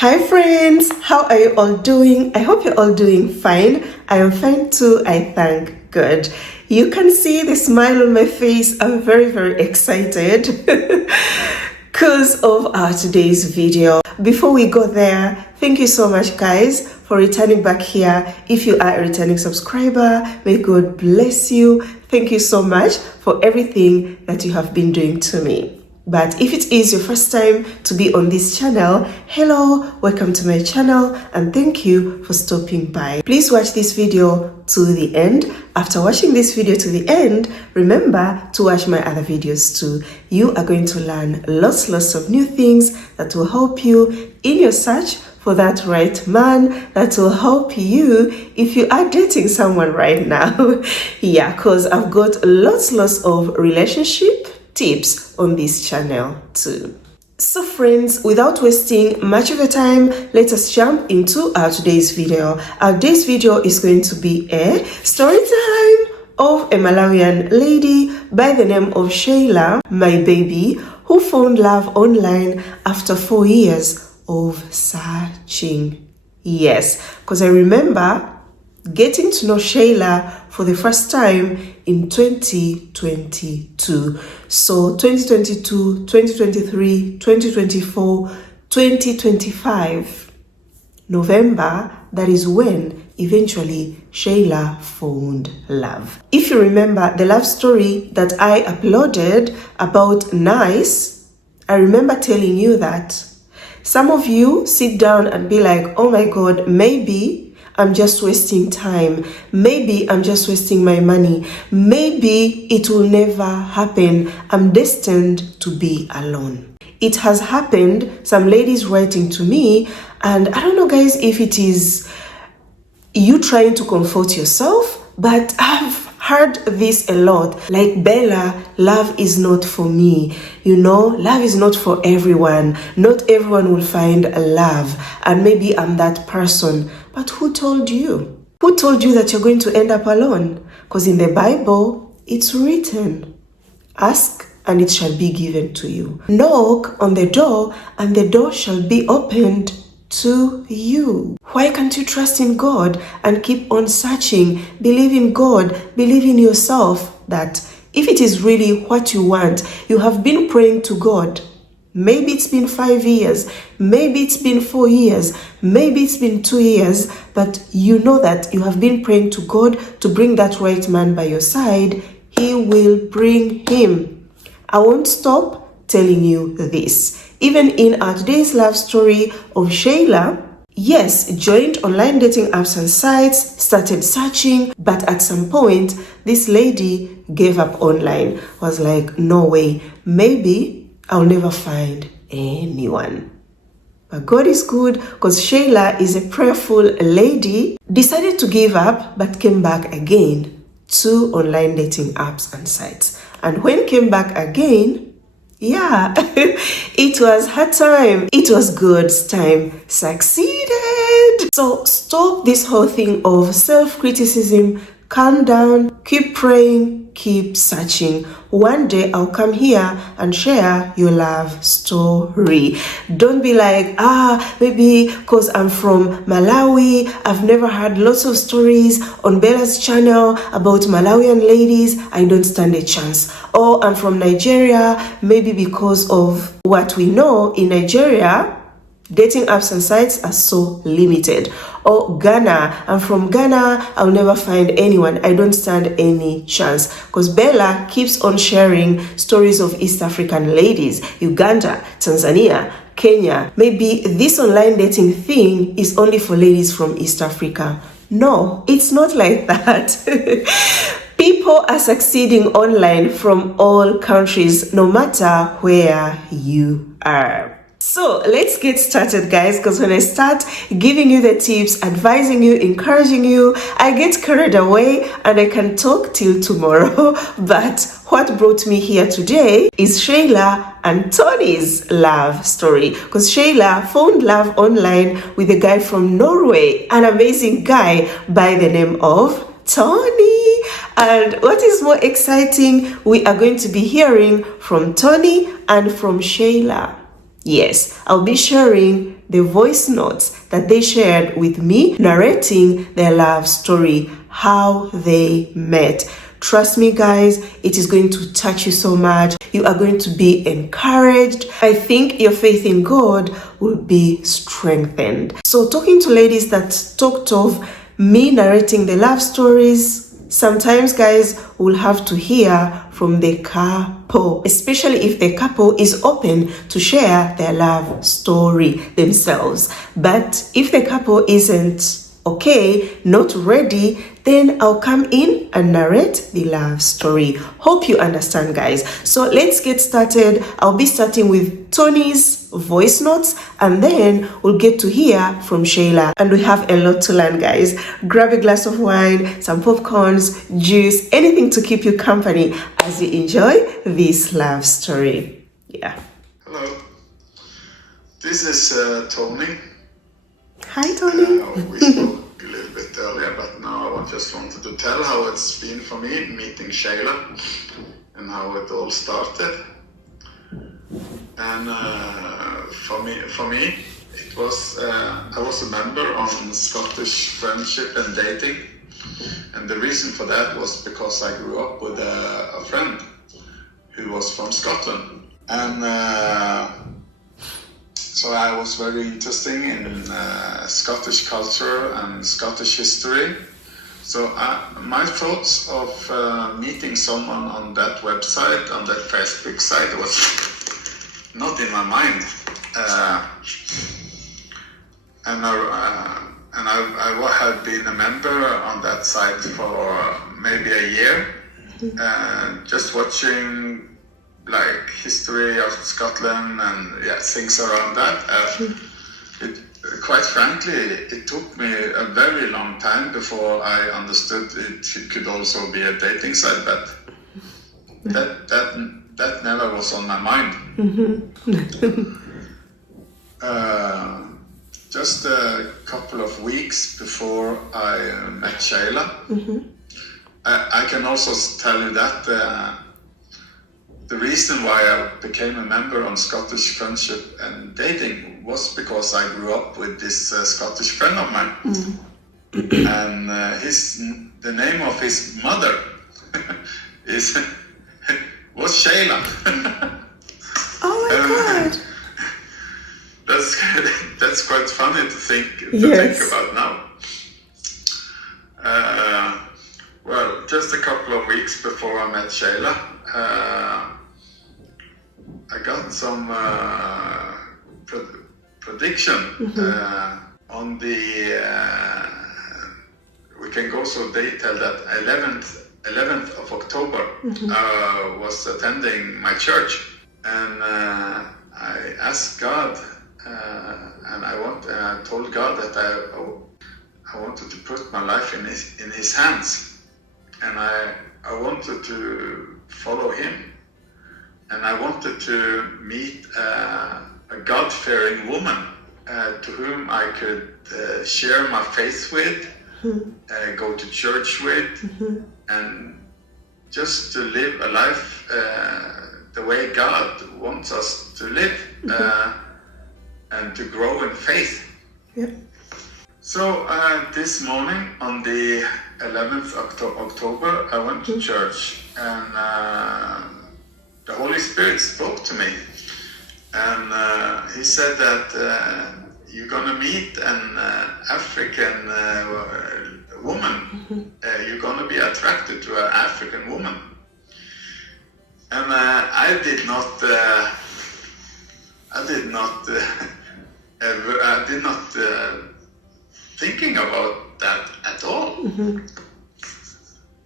Hi friends, how are you all doing? I hope you're all doing fine. I am fine too, I thank God. You can see the smile on my face. I'm very excited because of our today's video. Before we go there, thank you so much guys for returning back here. If you are a returning subscriber, may God bless you. Thank you so much for everything that you have been doing to me. But if it is your first time to be on this channel, hello, welcome to my channel and thank you for stopping by. Please watch this video to the end. After watching this video to the end, remember to watch my other videos too. You are going to learn lots of new things that will help you in your search for that right man, that will help you if you are dating someone right now. Yeah, because I've got lots of relationship tips on this channel too. So friends, without wasting much of your time, let us jump into our today's video. Our today's video is going to be a story time of a Malawian lady by the name of Shayla, my baby, who found love online after 4 years of searching. Yes, because I remember getting to know Shayla for the first time in 2022. So 2022, 2023, 2024, 2025, November, that is when eventually Shayla found love. If you remember the love story that I uploaded about Nice, I remember telling you that some of you sit down and be like, oh my God, maybe I'm just wasting time. Maybe I'm just wasting my money. Maybe it will never happen. I'm destined to be alone. It has happened. Some ladies writing to me, and I don't know guys if it is you trying to comfort yourself, but I've heard this a lot, like, Bella, love is not for me. You know, love is not for everyone. Not everyone will find a love, and maybe I'm that person. But who told you? Who told you that you're going to end up alone? Because in the Bible, it's written, ask and it shall be given to you. Knock on the door and the door shall be opened to you. Why can't you trust in God and keep on searching? Believe in God, believe in yourself that if it is really what you want, you have been praying to God. Maybe it's been 5 years, maybe it's been 4 years, maybe it's been 2 years, but you know that you have been praying to God to bring that right man by your side. He will bring him. I won't stop telling you this. Even in our today's love story of Shayla, yes, joined online dating apps and sites, started searching, but at some point, this lady gave up online. Was like, no way, maybe I'll never find anyone. But God is good, because Shayla is a prayerful lady, decided to give up, but came back again to online dating apps and sites. And when came back again, yeah, it was her time. It was God's time. Succeeded. So stop this whole thing of self-criticism. Calm down, keep praying, keep searching. One day I'll come here and share your love story. Don't be like, maybe because I'm from Malawi, I've never heard lots of stories on Bella's channel about Malawian ladies, I don't stand a chance. Or I'm from Nigeria, maybe because of what we know in Nigeria, dating apps and sites are so limited. Or Ghana, I'm from Ghana, I'll never find anyone, I don't stand any chance. Because Bella keeps on sharing stories of East African ladies, Uganda, Tanzania, Kenya. Maybe this online dating thing is only for ladies from East Africa. No, it's not like that. People are succeeding online from all countries, no matter where you are. So let's get started guys, because when I start giving you the tips, advising you, encouraging you, I get carried away and I can talk till tomorrow. But what brought me here today is Shayla and Tony's love story, because Shayla found love online with a guy from Norway, an amazing guy by the name of Tony. And what is more exciting, we are going to be hearing from Tony and from Shayla. Yes, I'll be sharing the voice notes that they shared with me, narrating their love story, how they met. Trust me, guys, it is going to touch you so much. You are going to be encouraged. I think your faith in God will be strengthened. So, talking to ladies that talked of me narrating the love stories, sometimes, guys, will have to hear from the couple, especially if the couple is open to share their love story themselves. But if the couple isn't okay, not ready, then I'll come in and narrate the love story. Hope you understand, guys. So let's get started. I'll be starting with Tony's voice notes, and then we'll get to hear from Shayla. And we have a lot to learn, guys. Grab a glass of wine, some popcorns, juice, anything to keep you company as you enjoy this love story. Yeah. Hello. This is Tony. Hi, Tony. We spoke a little bit earlier, but now I just wanted to tell how it's been for me meeting Shayla and how it all started. And for me, it was I was a member on Scottish Friendship and Dating, and the reason for that was because I grew up with a friend who was from Scotland, and so I was very interested in Scottish culture and Scottish history. So my thoughts of meeting someone on that website, on that Facebook site, was not in my mind. And I had been a member on that site for maybe a year, just watching like history of Scotland and things around that. Quite frankly, it took me a very long time before I understood it could also be a dating site, but that never was on my mind. Just a couple of weeks before I met Shayla, I can also tell you that the reason why I became a member on Scottish Friendship and Dating was because I grew up with this Scottish friend of mine, and the name of his mother was Shayla. Oh my God! That's quite funny to think about now. Well, just a couple of weeks before I met Shayla, I got some prediction on the. We can go so detailed that 11th of October was attending my church, and I asked God, and I told God that I wanted to put my life in His hands, and I wanted to follow Him. And I wanted to meet a God-fearing woman to whom I could share my faith with, go to church with, and just to live a life the way God wants us to live, and to grow in faith. Yeah. So this morning on the 11th October, I went to church, and the Holy Spirit spoke to me, and He said that you're going to meet an African woman. You're going to be attracted to an African woman. And I did not thinking about that at all.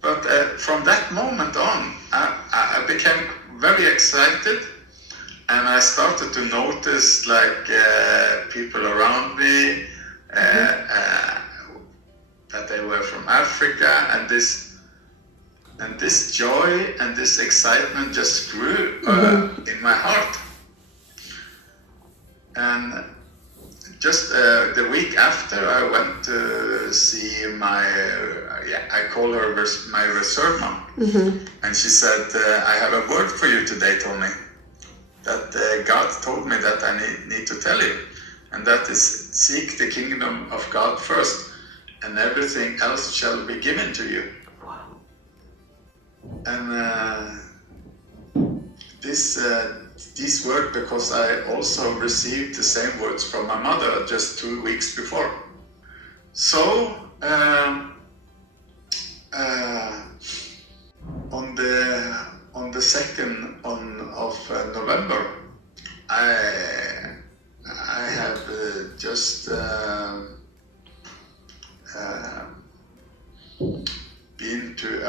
But from that moment on, I became very excited, and I started to notice like people around me that they were from Africa, and this joy and this excitement just grew in my heart. And just the week after, I went to see my, I call her my reserve mom. And she said, I have a word for you today, Tony, that God told me that I need to tell you. and that is, seek the kingdom of God first, and everything else shall be given to you. Wow. And these words, because I also received the same words from my mother just 2 weeks before. So on the 2nd of November, I have just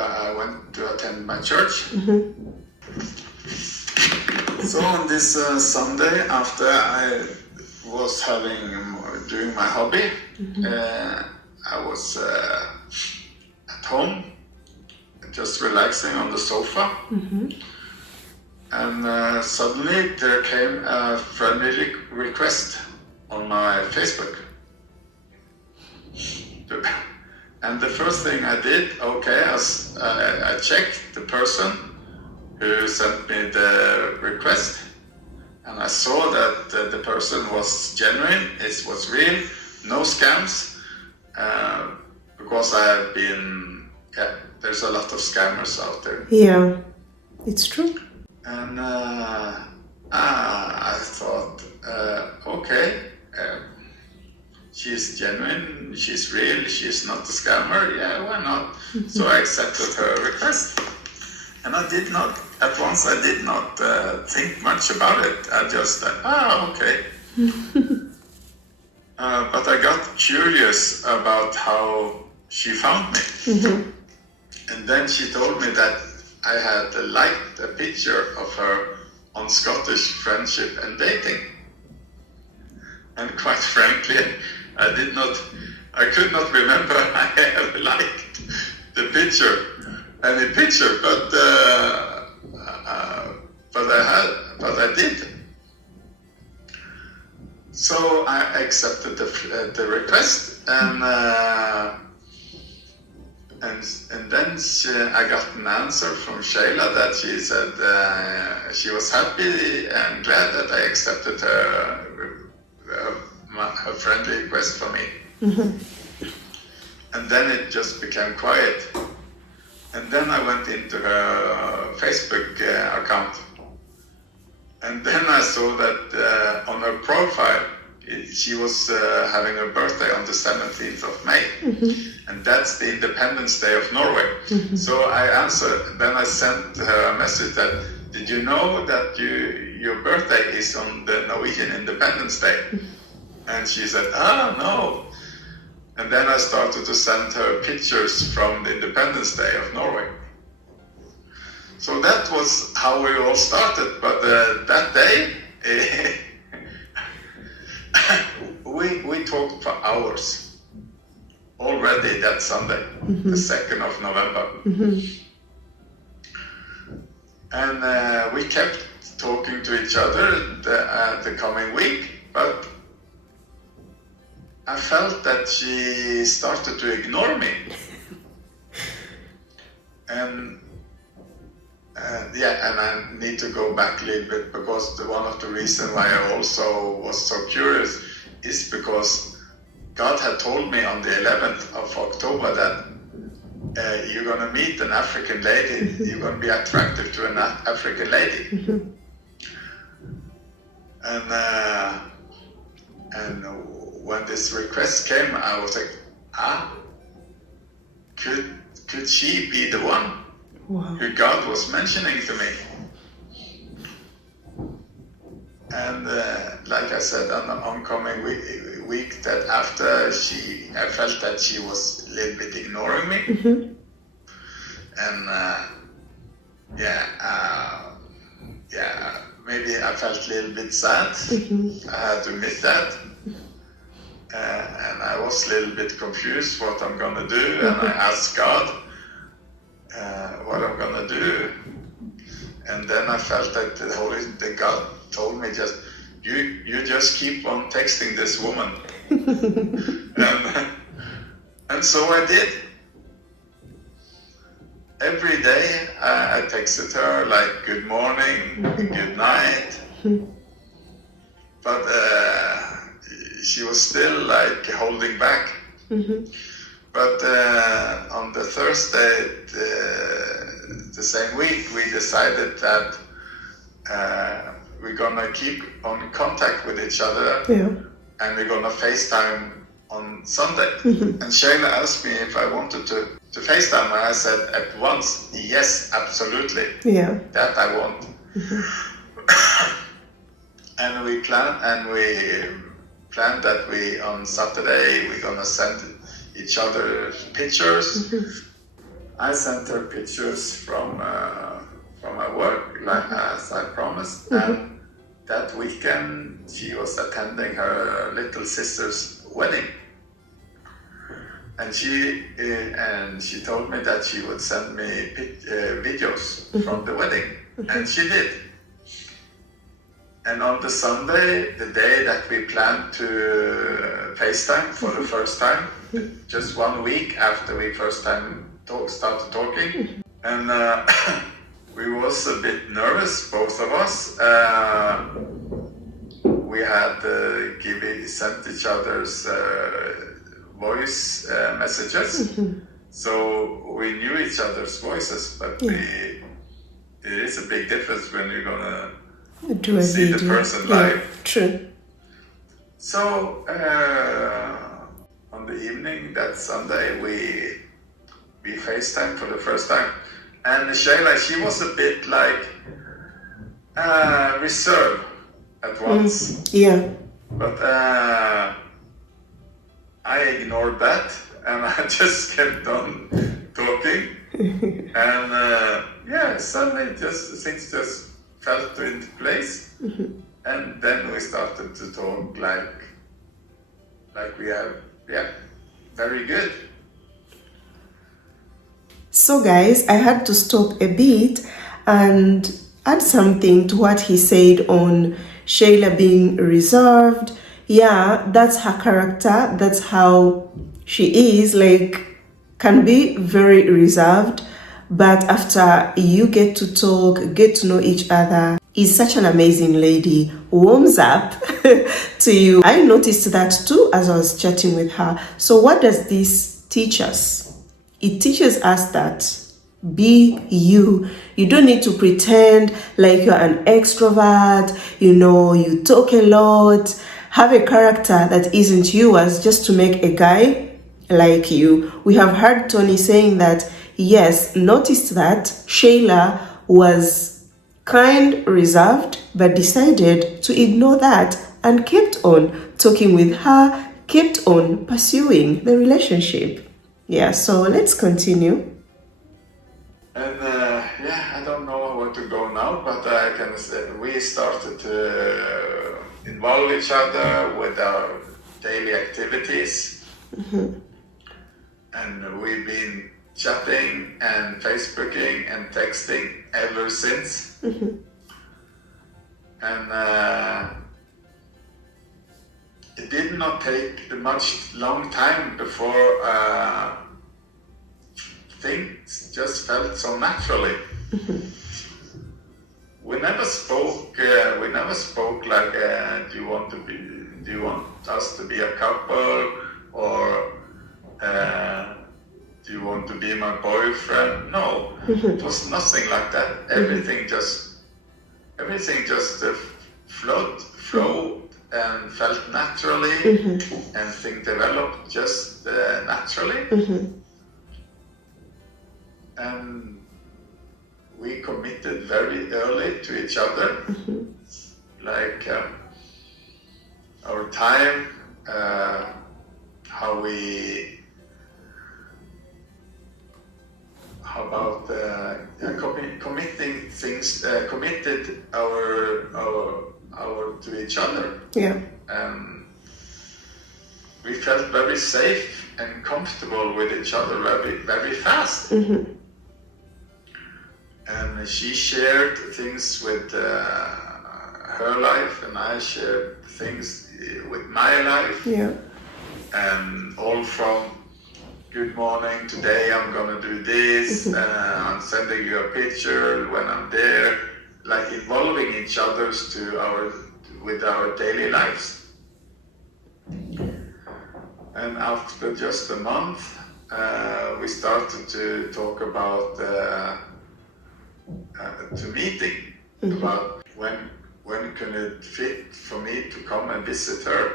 I went to attend my church. So on this Sunday, after I was doing my hobby, I was at home, just relaxing on the sofa, and suddenly there came a friendly request on my Facebook. And the first thing I did, I checked the person who sent me the request, and I saw that the person was genuine, it was real, no scams, because I have been, there's a lot of scammers out there. Yeah, it's true. And I thought, she's genuine, she's real, she's not a scammer, yeah, why not? So I accepted her request. And I did not think much about it. I just thought, okay. But I got curious about how she found me. And then she told me that I had liked a picture of her on Scottish Friendship and Dating. And quite frankly, I could not remember I have liked the picture, any picture, but I did. So I accepted the request, and then I got an answer from Shayla that she said she was happy and glad that I accepted her friendly request for me. And then it just became quiet. And then I went into her Facebook account. And then I saw that on her profile, she was having her birthday on the 17th of May. And that's the Independence Day of Norway. So I answered, then I sent her a message that, did you know that your birthday is on the Norwegian Independence Day? And she said, no. And then I started to send her pictures from the Independence Day of Norway. So that was how we all started. But that day, we talked for hours already that Sunday, the 2nd of November. And we kept talking to each other the coming week, but I felt that she started to ignore me. And and I need to go back a little bit, because one of the reasons why I also was so curious is because God had told me on the 11th of October that you're going to meet an African lady, you're going to be attracted to an African lady. And when this request came, I was like, could she be the one who God was mentioning to me? And like I said, on the oncoming week that after, I felt that she was a little bit ignoring me. And maybe I felt a little bit sad. I had to admit that. And I was a little bit confused what I'm going to do. And I asked God what I'm going to do. And then I felt that the God told me just, you just keep on texting this woman. And so I did. Every day I texted her like good morning, good night. But she was still like holding back. But on the Thursday, the same week, we decided that we're gonna keep on contact with each other, and we're gonna FaceTime on Sunday. And Shayla asked me if I wanted to FaceTime, and I said at once, yes, absolutely. That I want. And we planned that we on Saturday we're gonna send each other pictures. I sent her pictures from my work, like as I promised. And that weekend she was attending her little sister's wedding. And she told me that she would send me videos from the wedding, and she did. And on the Sunday, the day that we planned to FaceTime for the first time, just 1 week after we first time started talking, and we was a bit nervous, both of us. We had sent each other's voice messages, so we knew each other's voices, but it is a big difference when you're gonna see the person live. True. So on the evening that Sunday, we FaceTime for the first time, and Shayla, she was a bit like reserved at once. But I ignored that, and I just kept on talking, and suddenly things just fell into place, and then we started to talk like we have, very good. So guys, I had to stop a bit and add something to what he said on Shayla being reserved. That's her character, that's how she is, like, can be very reserved, but after you get to talk, get to know each other, is such an amazing lady, warms up to you. I noticed that too as I was chatting with her. So what does this teach us? It teaches us that be you. You don't need to pretend like you're an extrovert, you talk a lot, have a character that isn't yours just to make a guy like you. We have heard Tony saying that, yes, noticed that Shayla was kind, reserved, but decided to ignore that and kept on talking with her, kept on pursuing the relationship. So let's continue. And I don't know where to go now, but I can say we started to involve each other with our daily activities, and we've been chatting and Facebooking and texting ever since. And it did not take long time before things just felt so naturally. We never spoke like, do you want us to be a couple, or do you want to be my boyfriend? No, it was nothing like that. Everything just flowed and felt naturally, and things developed just naturally. And we committed very early to each other, like our time, committing things, committed our to each other. We felt very safe and comfortable with each other very, very fast. And she shared things with her life, and I shared things with my life. And all from good morning, today I'm gonna do this, I'm sending you a picture when I'm there, like involving each other with our daily lives. And after just a month, we started to talk about to meeting, about when can it fit for me to come and visit her.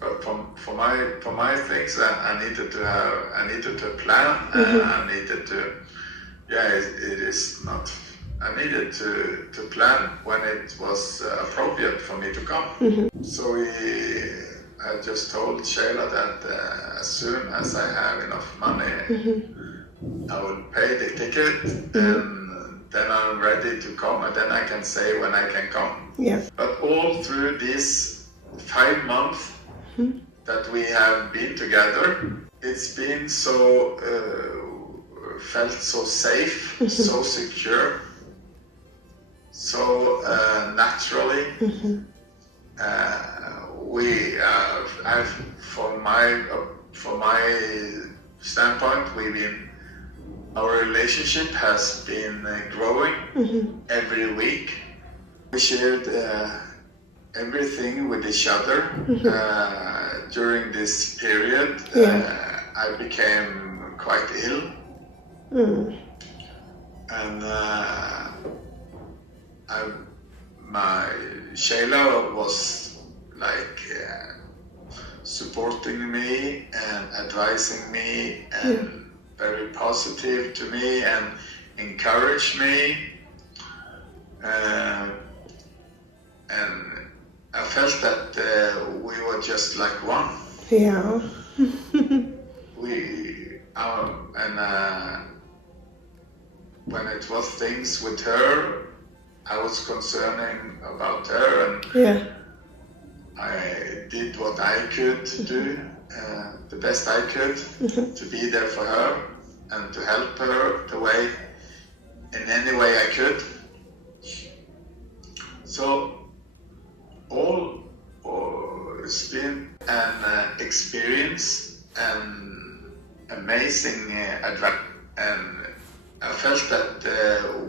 But for my things, I needed to plan, and I needed to, it is not. I needed to plan when it was appropriate for me to come. So I just told Shayla that as soon as I have enough money, I will pay the ticket, and then I'm ready to come, and then I can say when I can come. Yeah. But all through these 5 months that we have been together, it's been so felt so safe, so secure, so naturally. From my standpoint, our relationship has been growing every week. We shared everything with each other. During this period, I became quite ill, and my Shayla was like supporting me and advising me and very positive to me and encouraged me, and I felt that we were just like one. Yeah. When it was things with her, I was concerning about her, and I did what I could do, the best I could, to be there for her and to help her in any way I could. So it's been an experience, an amazing adventure, and I felt that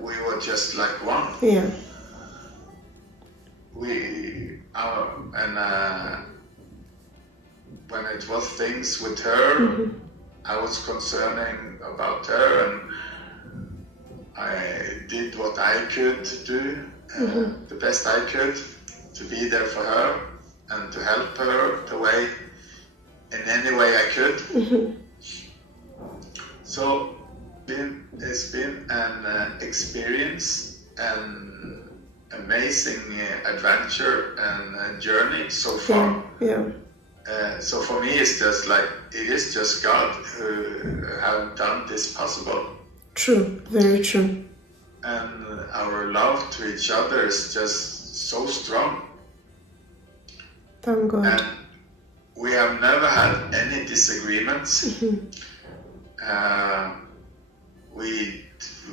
we were just like one. Yeah. When it was things with her, I was concerning about her, and I did what I could do, the best I could, to be there for her and to help her in any way I could. So it's been an experience, an amazing adventure and a journey so far. So for me, it is just God who have done this possible. True, very true. And our love to each other is just so strong. Thank God. And we have never had any disagreements.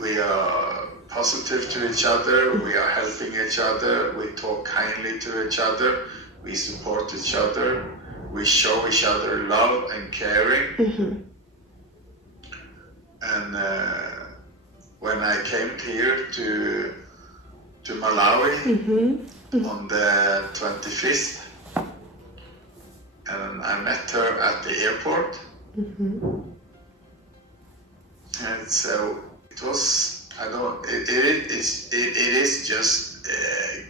We are positive to each other. We are helping each other. We talk kindly to each other. We support each other. We show each other love and caring. And when I came here to Malawi on the 25th, and I met her at the airport. And so it was, it is just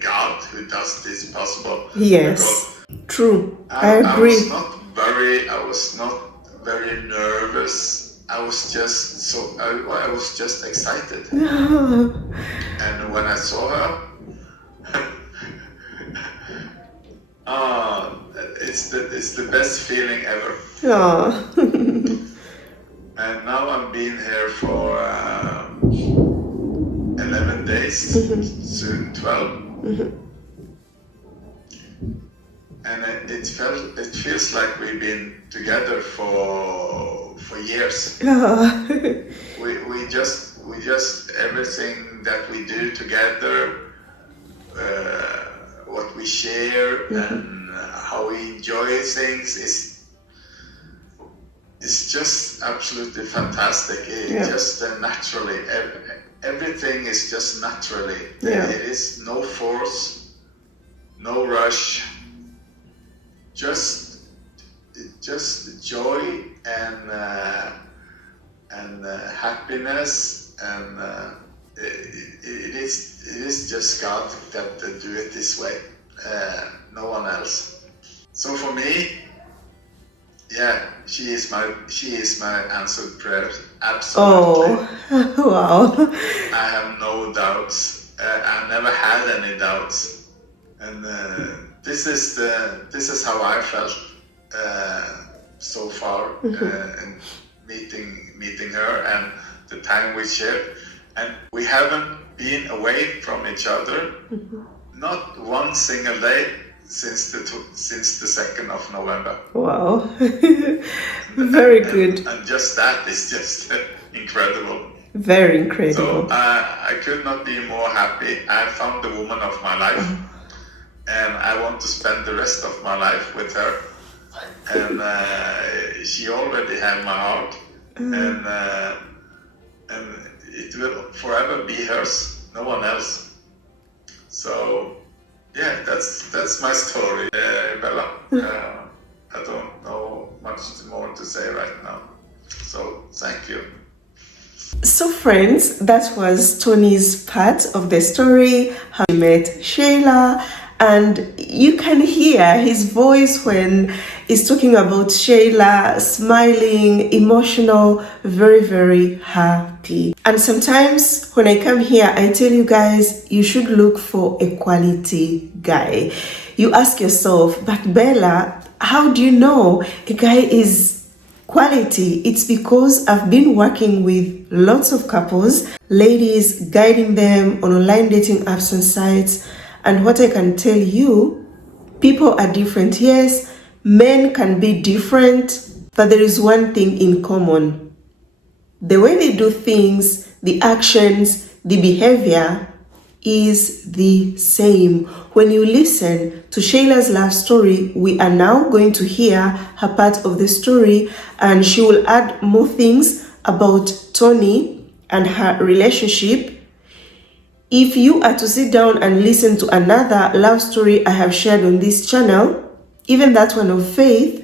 God who does this possible. Yes, true. I agree. I was not very nervous. I was just excited. And when I saw her, it's the best feeling ever. And now I'm being here for 11 days, soon 12. And it feels like we've been together for years. We just everything that we do together, what we share and how we enjoy things is just absolutely fantastic. It's just naturally, everything is just naturally. It is no force, no rush, just joy and happiness, and it is just God that do it this way, no one else. So for me, yeah, she is my answered prayer. Absolutely. Oh, wow. I have no doubts. I never had any doubts, and this is how I felt so far, in meeting her and the time we shared, and we haven't been away from each other, not one single day since the 2nd of November. Wow. Very good. And just that is just incredible. Very incredible. So I could not be more happy. I found the woman of my life, and I want to spend the rest of my life with her. And she already had my heart, and it will forever be hers, no one else. So yeah, that's my story, Bella. I don't know much more to say right now. So thank you. So friends, that was Tony's part of the story, how he met Shayla, and you can hear his voice when he's talking about Shayla, smiling, emotional, very, very happy. And sometimes when I come here, I tell you guys, you should look for a quality guy. You ask yourself, but Bella, how do you know a guy is quality? It's because I've been working with lots of couples, ladies, guiding them on online dating apps and sites. And what I can tell you, people are different. Yes, men can be different, but there is one thing in common. The way they do things, the actions, the behavior is the same. When you listen to Shayla's love story, we are now going to hear her part of the story, and she will add more things about Tony and her relationship. If you are to sit down and listen to another love story I have shared on this channel, even that one of Faith,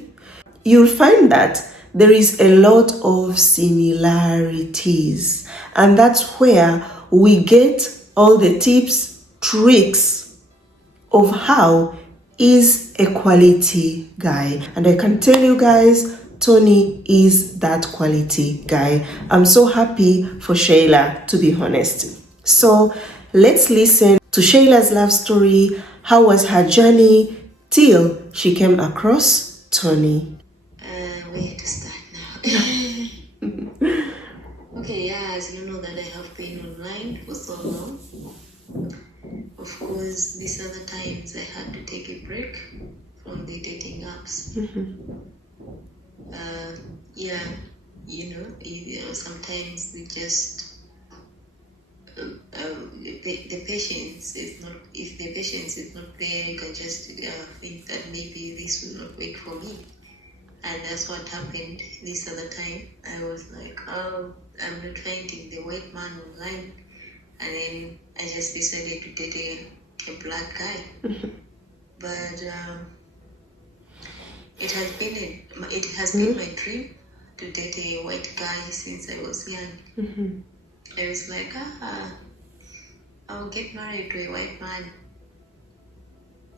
you'll find that there is a lot of similarities. And that's where we get all the tips, tricks of how is a quality guy. And I can tell you guys, Tony is that quality guy. I'm so happy for Shayla, to be honest. So let's listen to Shayla's love story. How was her journey till she came across Tony? Where to start now? Okay, yeah, as you know that I have been online for so long. Of course, these are the times I had to take a break from the dating apps. Yeah, sometimes we just the patience is not. If the patience is not there, you can just think that maybe this will not work for me, and that's what happened. This other time, I was like, oh, I'm not finding the white man online, and then I just decided to date a black guy. But it has been my dream to date a white guy since I was young. I was like, I'll get married to a white man.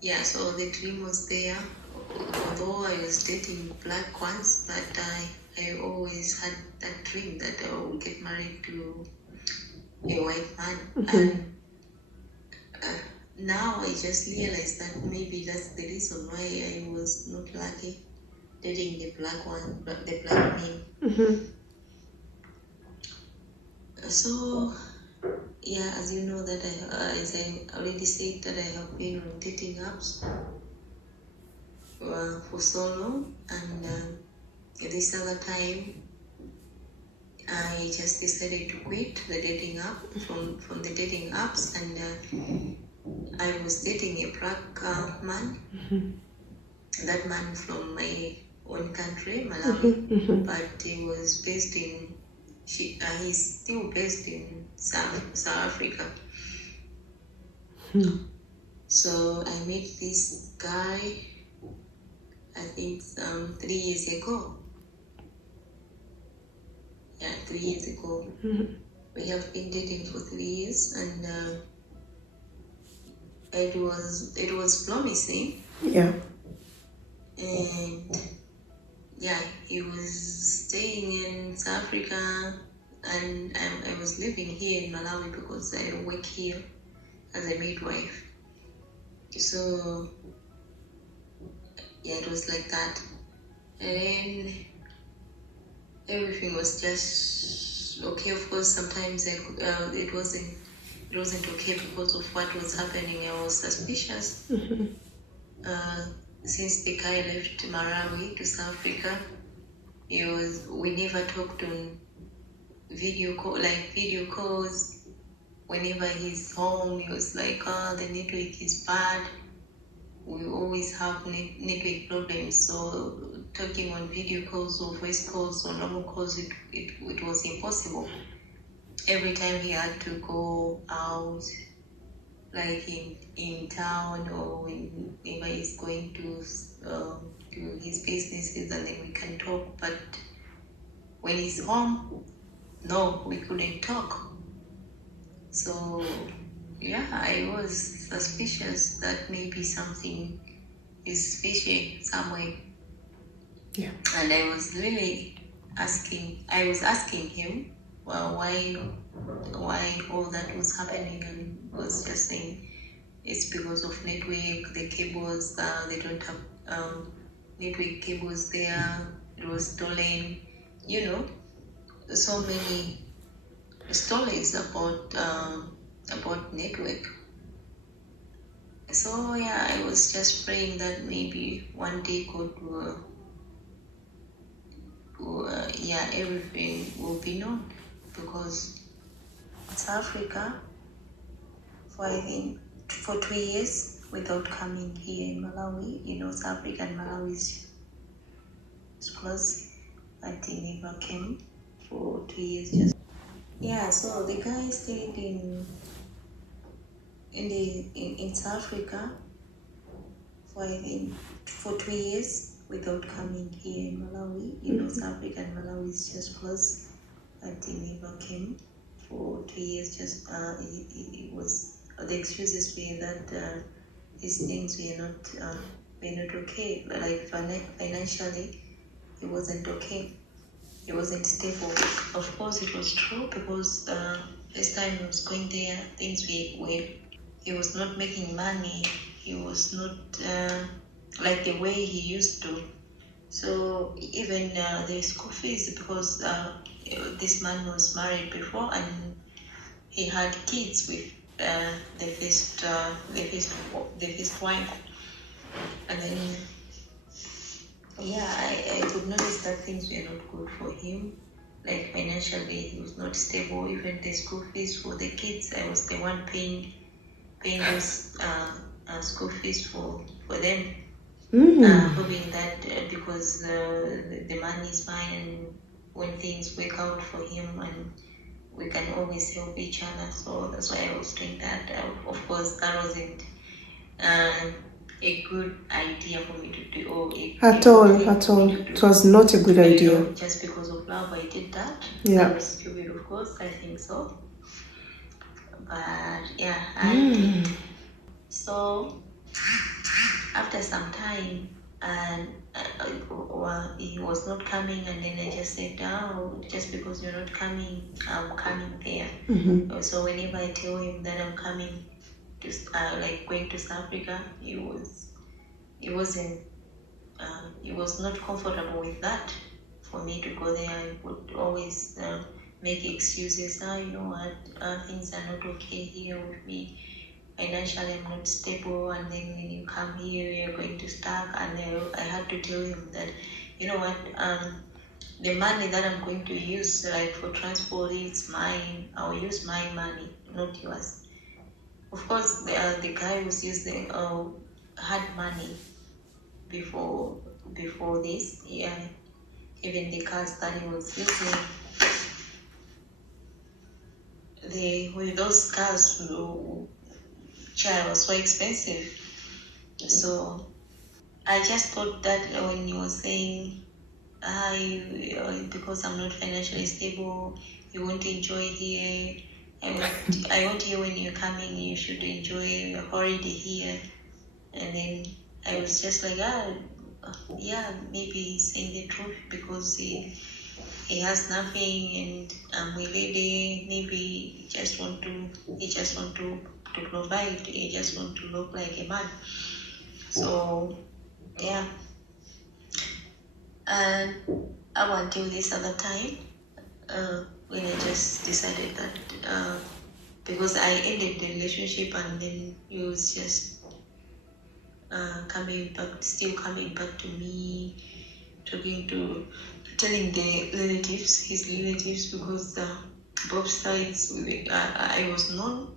Yeah, so the dream was there. Although I was dating black ones, but I always had that dream that I will get married to a white man. And now I just realized that maybe that's the reason why I was not lucky dating the black man. So, yeah, as you know that as I already said that I have been on dating apps for so long, and this other time I just decided to quit the dating app from the dating apps, and I was dating a black man. That man from my own country, Malawi, but he was based in. He's still based in South Africa. So I met this guy. I think 3 years ago. Yeah, 3 years ago. We have been dating for 3 years, and it was promising. Yeah. And yeah, he was staying in South Africa, and I was living here in Malawi because I work here as a midwife. So yeah, it was like that. And then everything was just okay. Of course, sometimes it wasn't okay because of what was happening. I was suspicious. Since the guy left Malawi to South Africa, we never talked on video calls. Whenever he's home, he was like, the network is bad. We always have network problems. So talking on video calls or voice calls or normal calls, it was impossible. Every time he had to go out, like in town, or whenever he's going to his businesses, and then we can talk. But when he's home, no, we couldn't talk. So yeah, I was suspicious that maybe something is fishy somewhere. Yeah. And I was asking him, well, why all that was happening, and he was just saying it's because of network, the cables, they don't have network cables there, it was stolen, so many stories about network. So yeah, I was just praying that maybe one day God will everything will be known, because South Africa for 2 years without coming here in Malawi, South Africa and Malawi is close, but he never came for 2 years. Just yeah, so the guy stayed in South Africa for 2 years without coming here in Malawi. South Africa and Malawi is just close, but he never came for 2 years. Just it was the excuses were that these things were not okay. Like financially, it wasn't okay. It wasn't stable. Of course, it was true, because this time he was going there, things were he was not making money. He was not like the way he used to. So even the school fees, because this man was married before, and he had kids with the first wife, and then yeah, I could notice that things were not good for him. Like financially, he was not stable. Even the school fees for the kids, I was the one paying those school fees for them. Hoping that because the money is mine, and when things work out for him, and we can always help each other. So that's why I was doing that. Of course, that wasn't a good idea for me to do. At all. It was not a good idea. Just because of love, I did that. Yeah. I was stupid, of course. I think so. But yeah, I did. So after some time, and he was not coming, and then I just said, just because you're not coming, I'm coming there. So whenever I tell him that I'm coming to going to South Africa, he was not comfortable with that. For me to go there, I would always make excuses. You know what, things are not okay here with me. Financially, I'm not stable, and then when you come here, you're going to stuck. And I had to tell him that, you know what, the money that I'm going to use, like for transport, is mine. I'll use my money, not yours. Of course, the guy was using had money before this. Yeah, even the cars that he was using, with those cars, was so expensive. So I just thought that when you were saying, because I'm not financially stable, you won't enjoy here. I want here when you're coming, you should enjoy your holiday here. And then I was just like, yeah, maybe he's saying the truth because he has nothing and I'm a lady. Maybe he just want to provide. He just want to look like a man. So yeah. And up until this other time, when I just decided that because I ended the relationship and then he was just still coming back to me, telling his relatives, because both sides, I was known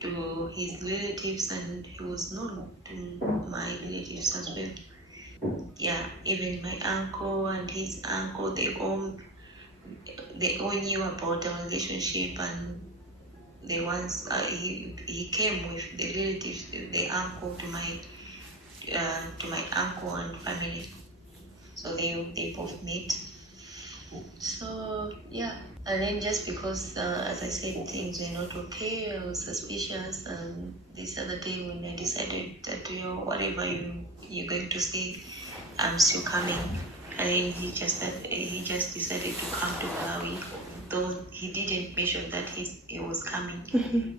to his relatives and he was known to my relatives as well. Yeah, even my uncle and his uncle, they all knew about our relationship, and they once he came with the relatives, the uncle to my uncle and family. So they both met. So yeah, and then just because, as I said, things were not okay, I was suspicious. And this other day when I decided that, whatever you're going to say, I'm still coming. And then he just decided to come to Malawi, though he didn't mention that he was coming.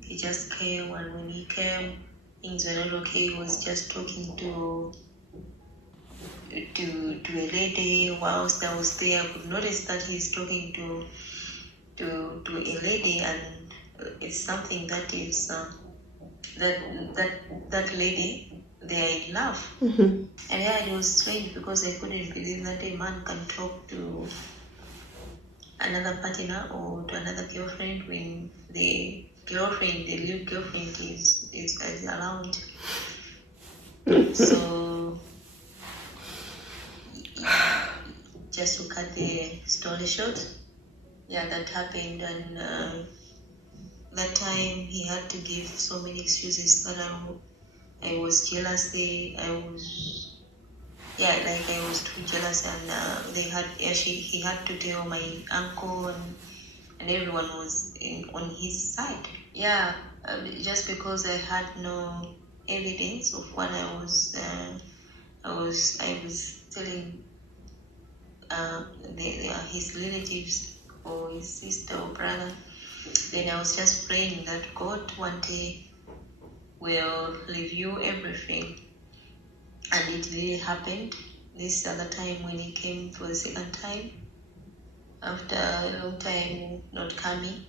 He just came, and when he came, things were not okay. He was just talking to a lady. Whilst I was there, I could notice that he's talking to a lady, and it's something that is that lady, they are in love. And yeah, it was strange because I couldn't believe that a man can talk to another partner or to another girlfriend when the real girlfriend is around. So just to cut the story short, yeah, that happened. And that time he had to give so many excuses that I was jealous. I was too jealous, and he had to tell my uncle, and everyone was on his side. Yeah, just because I had no evidence of what I was telling his relatives or his sister or brother. Then I was just praying that God one day will review everything. And it really happened. This other time when he came for the second time, after a long time not coming,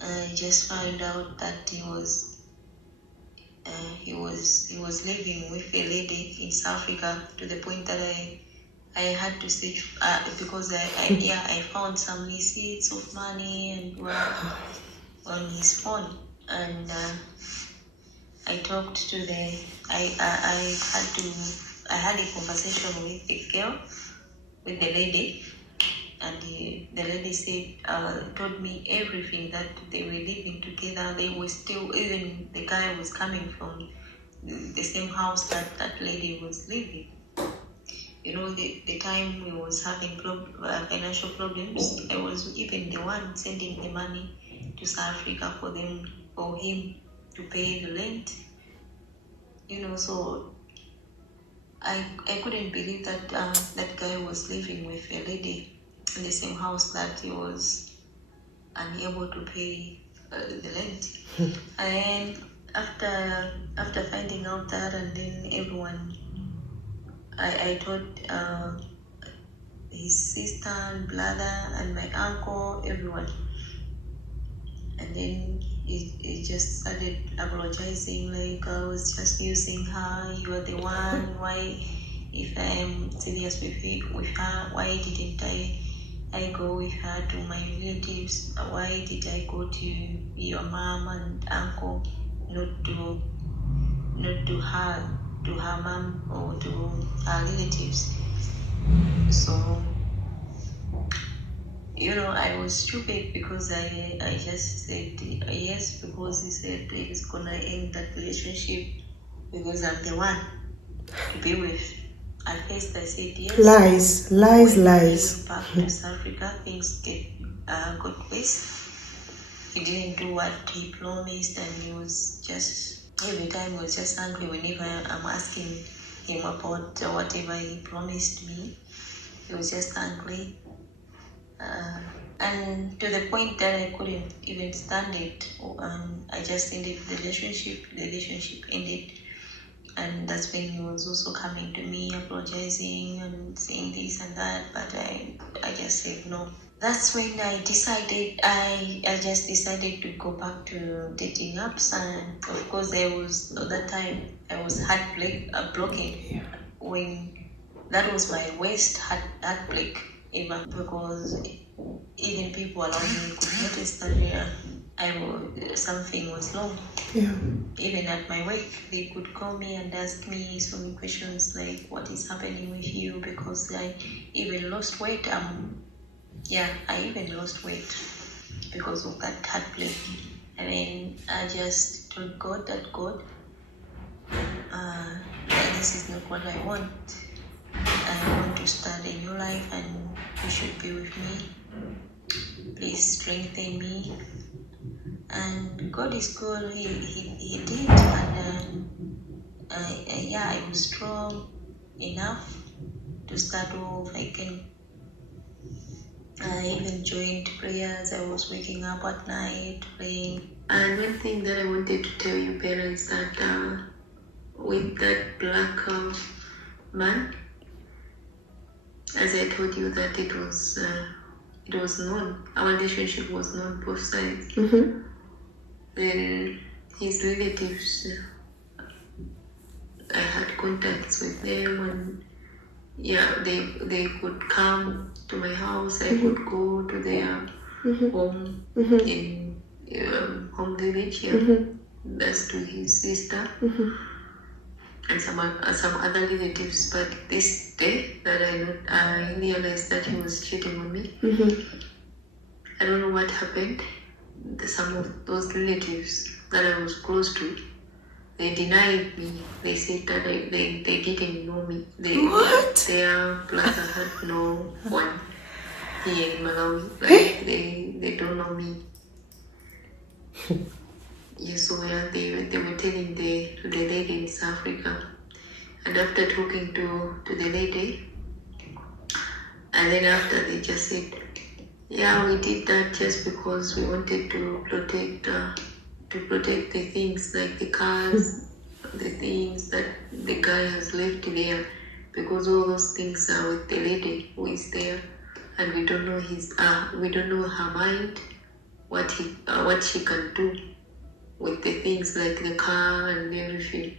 I just found out that he was living with a lady in South Africa, to the point that I had to search because I found some receipts of money and on his phone, and I talked to I had a conversation with the lady, and the lady told me everything, that they were living together. They were still, even the guy was coming from the same house that lady was living. The time we was having financial problems, I was even the one sending the money to South Africa for him to pay the rent. So I couldn't believe that that guy was living with a lady in the same house that he was unable to pay the rent. And after finding out that, and then everyone, I told his sister and brother and my uncle, everyone. And then he just started apologizing, like, I was just using her, you are the one. Why, if I am serious with her, why didn't I go with her to my relatives? Why did I go to your mom and uncle, not to her mom or to her relatives? So I was stupid because I just said yes, because he said he's gonna end that relationship because I'm the one. to be with. At first I said yes. Lies. When he went back to South Africa, things got worse. He didn't do what he promised, and he was just, every time he was just angry whenever I'm asking him about whatever he promised me. He was just angry. And to the point that I couldn't even stand it. I just ended the relationship. The relationship ended. And that's when he was also coming to me, apologizing and saying this and that. But I just said no. That's when I decided, I just decided to go back to dating apps. And of course, there was, at that time, I was heartbroken. When that was my worst heartbreak ever, because even people around me could notice that something was wrong. Yeah. Even at my work, they could call me and ask me so many questions like, what is happening with you? Because I even lost weight. I even lost weight because of that heartbreak. And then I just told God that this is not what I want. I want to start a new life, and you should be with me. Please strengthen me. And God is good. He did, and I was strong enough to start off. I even joined prayers. I was waking up at night praying. And one thing that I wanted to tell you parents, that with that black man, as I told you, that it was known. Our relationship was known both sides. Mm-hmm. Then his relatives, I had contacts with them, and they could come to my house. I could go to their home in home village. That's to his sister and some other relatives. But this day that I realized that he was cheating on me. I don't know what happened. Some of those relatives that I was close to, they denied me. They said that they didn't know me. Their brother had no one here in Malawi. Like they don't know me. Yes, so they were telling the lady in South Africa. And after talking to the lady, and then after they just said, yeah, we did that just because we wanted to protect the things like the cars, the things that the guy has left there, because all those things are with the lady who is there, and we don't know her mind, what she can do with the things like the car and everything.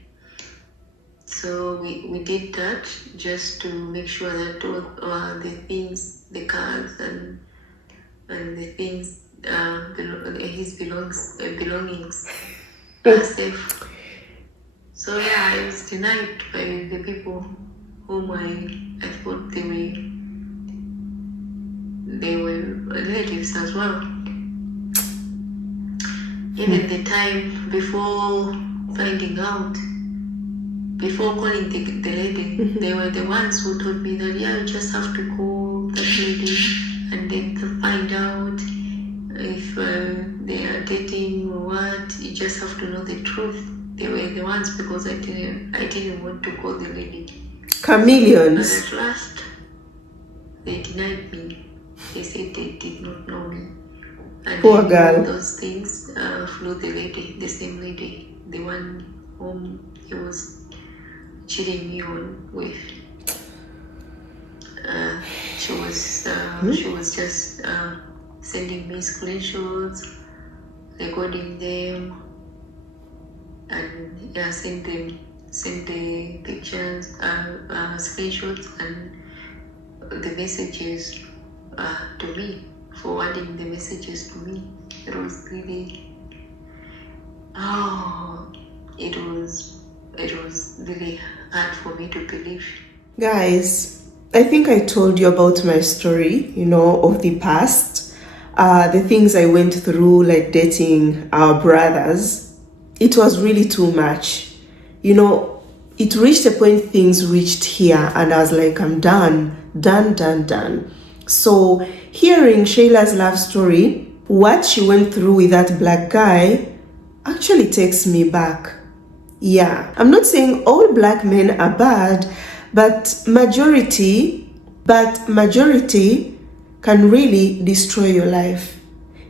So we did that just to make sure that all the things, the cars and the things, his belongings are safe. So yeah, I was denied by the people whom I thought they were relatives as well. Even the time before finding out, before calling the lady, they were the ones who told me that, yeah, you just have to call that lady and then to find out if they are dating or what. You just have to know the truth. They were the ones, because I didn't want to call the lady. Chameleons. But at last, they denied me. They said they did not know me. And Poor girl. Those things flew the lady, the same lady, the one whom he was cheating me on with. She was just sending me screenshots, recording them, and send the pictures, screenshots, and the messages to me, forwarding the messages to me. It was really, it was really hard for me to believe. Guys, I think I told you about my story, of the past, the things I went through, like dating our brothers. It was really too much. it reached a point things reached here, and I was like, I'm done. So hearing Shayla's love story, what she went through with that black guy, actually takes me back. Yeah, I'm not saying all black men are bad, but majority can really destroy your life.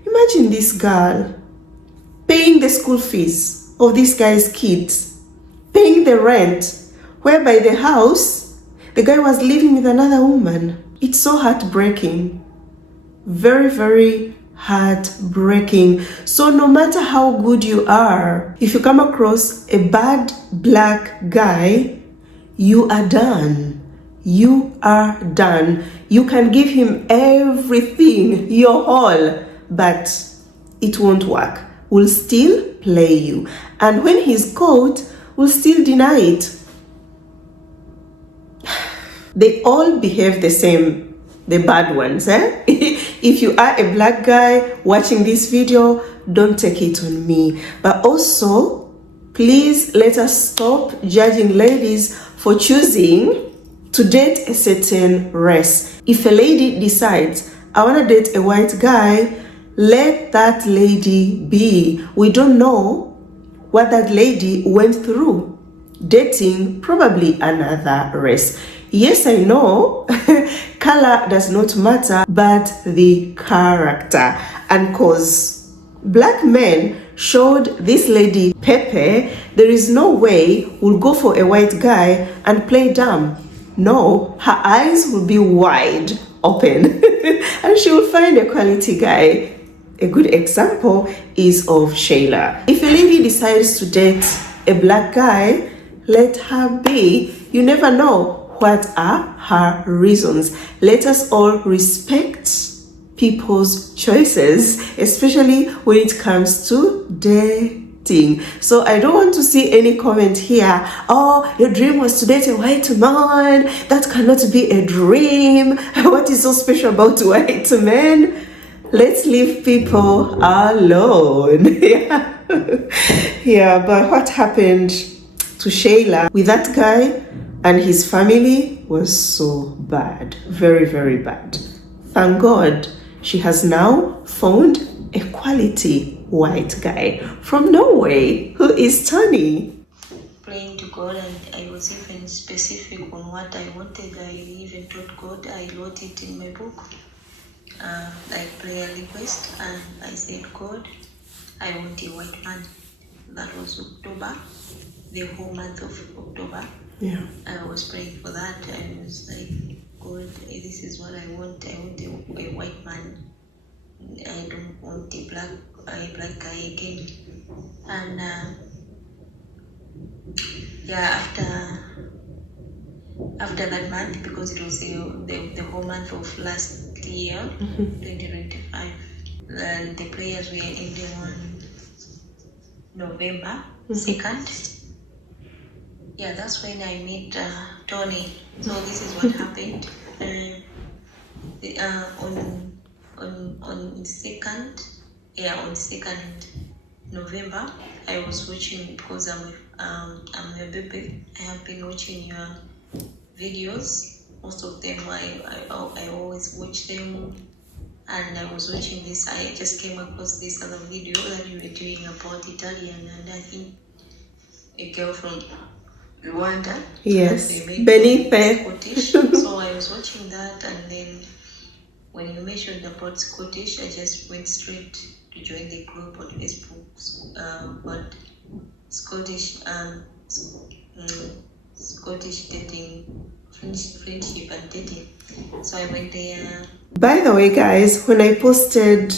Imagine this girl paying the school fees of this guy's kids, paying the rent, whereby the house, the guy was living with another woman. It's so heartbreaking. Very, very heartbreaking. So no matter how good you are, if you come across a bad black guy, you are done. You are done. You can give him everything, your all, but it won't work. Will still play you. And when he's caught, will still deny it. They all behave the same, the bad ones. If you are a black guy watching this video, don't take it on me. But also, please let us stop judging ladies for choosing to date a certain race. If a lady decides, I want to date a white guy, let that lady be. We don't know what that lady went through dating probably another race. Yes, I know color does not matter, but the character. And cause black men showed this lady Pepe, there is no way we'll go for a white guy and play dumb. No, her eyes will be wide open and she will find a quality guy. A good example is of Shayla. If a lady decides to date a black guy, let her be. You never know what are her reasons. Let us all respect people's choices, especially when it comes to dating. So I don't want to see any comment here, oh, your dream was to date a white man. That cannot be a dream. What is so special about white men? Let's leave people alone. Yeah, but what happened to Shayla with that guy and his family was so bad. Very, very bad. Thank God she has now found a quality white guy from Norway who is Tony. Praying to God, and I was even specific on what I wanted. I even told God, I wrote it in my book, like prayer request, and I said, God, I want a white man. That was October, the whole month of October. Yeah. I was praying for that. I was like, God, this is what I want. I want a white man. I don't want a black guy again. And after that month, because it was the whole month of last year, 2025, and the prayers were ending on November 2nd. Yeah, that's when I met Tony. So this is what happened. On 2nd November, I was watching, because I'm a baby. I have been watching your videos. Most of them I always watch them, and I was watching this. I just came across this other video that you were doing about Italian, and I think a girl from Rwanda. Yes, Beneath. Scottish. So I was watching that, and then when you mentioned about Scottish, I just went straight to join the group on Facebook. But Scottish dating, friendship and dating. So I went there. By the way, guys, when I posted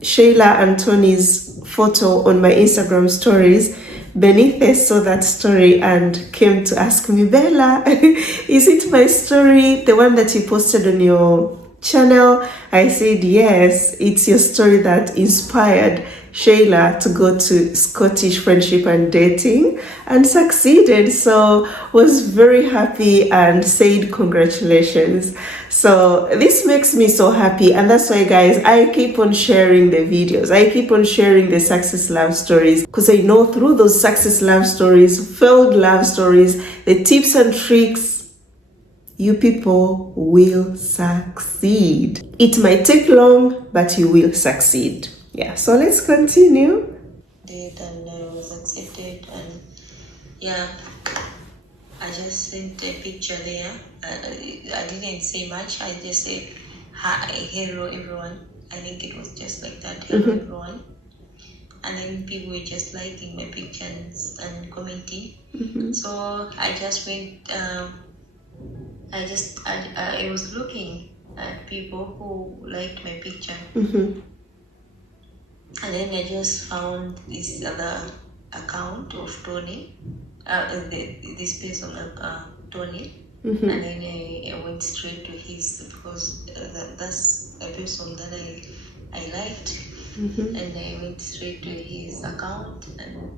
Shayla and Tony's photo on my Instagram stories, Beneath saw that story and came to ask me, Bella, is it my story, the one that you posted on your channel. I said, yes, it's your story that inspired Shayla to go to Scottish Friendship and Dating and succeeded. So was very happy and said congratulations. So this makes me so happy, and that's why, guys, I keep on sharing the videos. I keep on sharing the success love stories, because I know through those success love stories, failed love stories, the tips and tricks, you people will succeed. It might take long, but you will succeed. Yeah, so let's continue. And I was accepted, and yeah, I just sent a picture there. I didn't say much. I just said, hi, hello everyone. I think it was just like that, hello everyone. And then people were just liking my pictures and commenting. So I just went, I was looking at people who liked my picture. And then I just found this other account of Tony, this person, Tony. And then I went straight to his, because that's a person that I liked. And I went straight to his account, and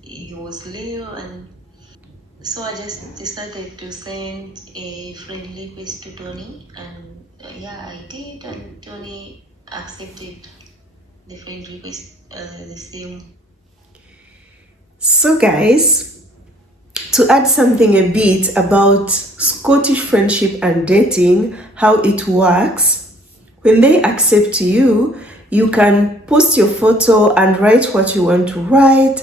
he was Leo, and so I just decided to send a friend request to Tony, and yeah, I did, and Tony accepted the friend request the same. So guys, to add something a bit about Scottish Friendship and Dating, how it works, when they accept you, you can post your photo and write what you want to write.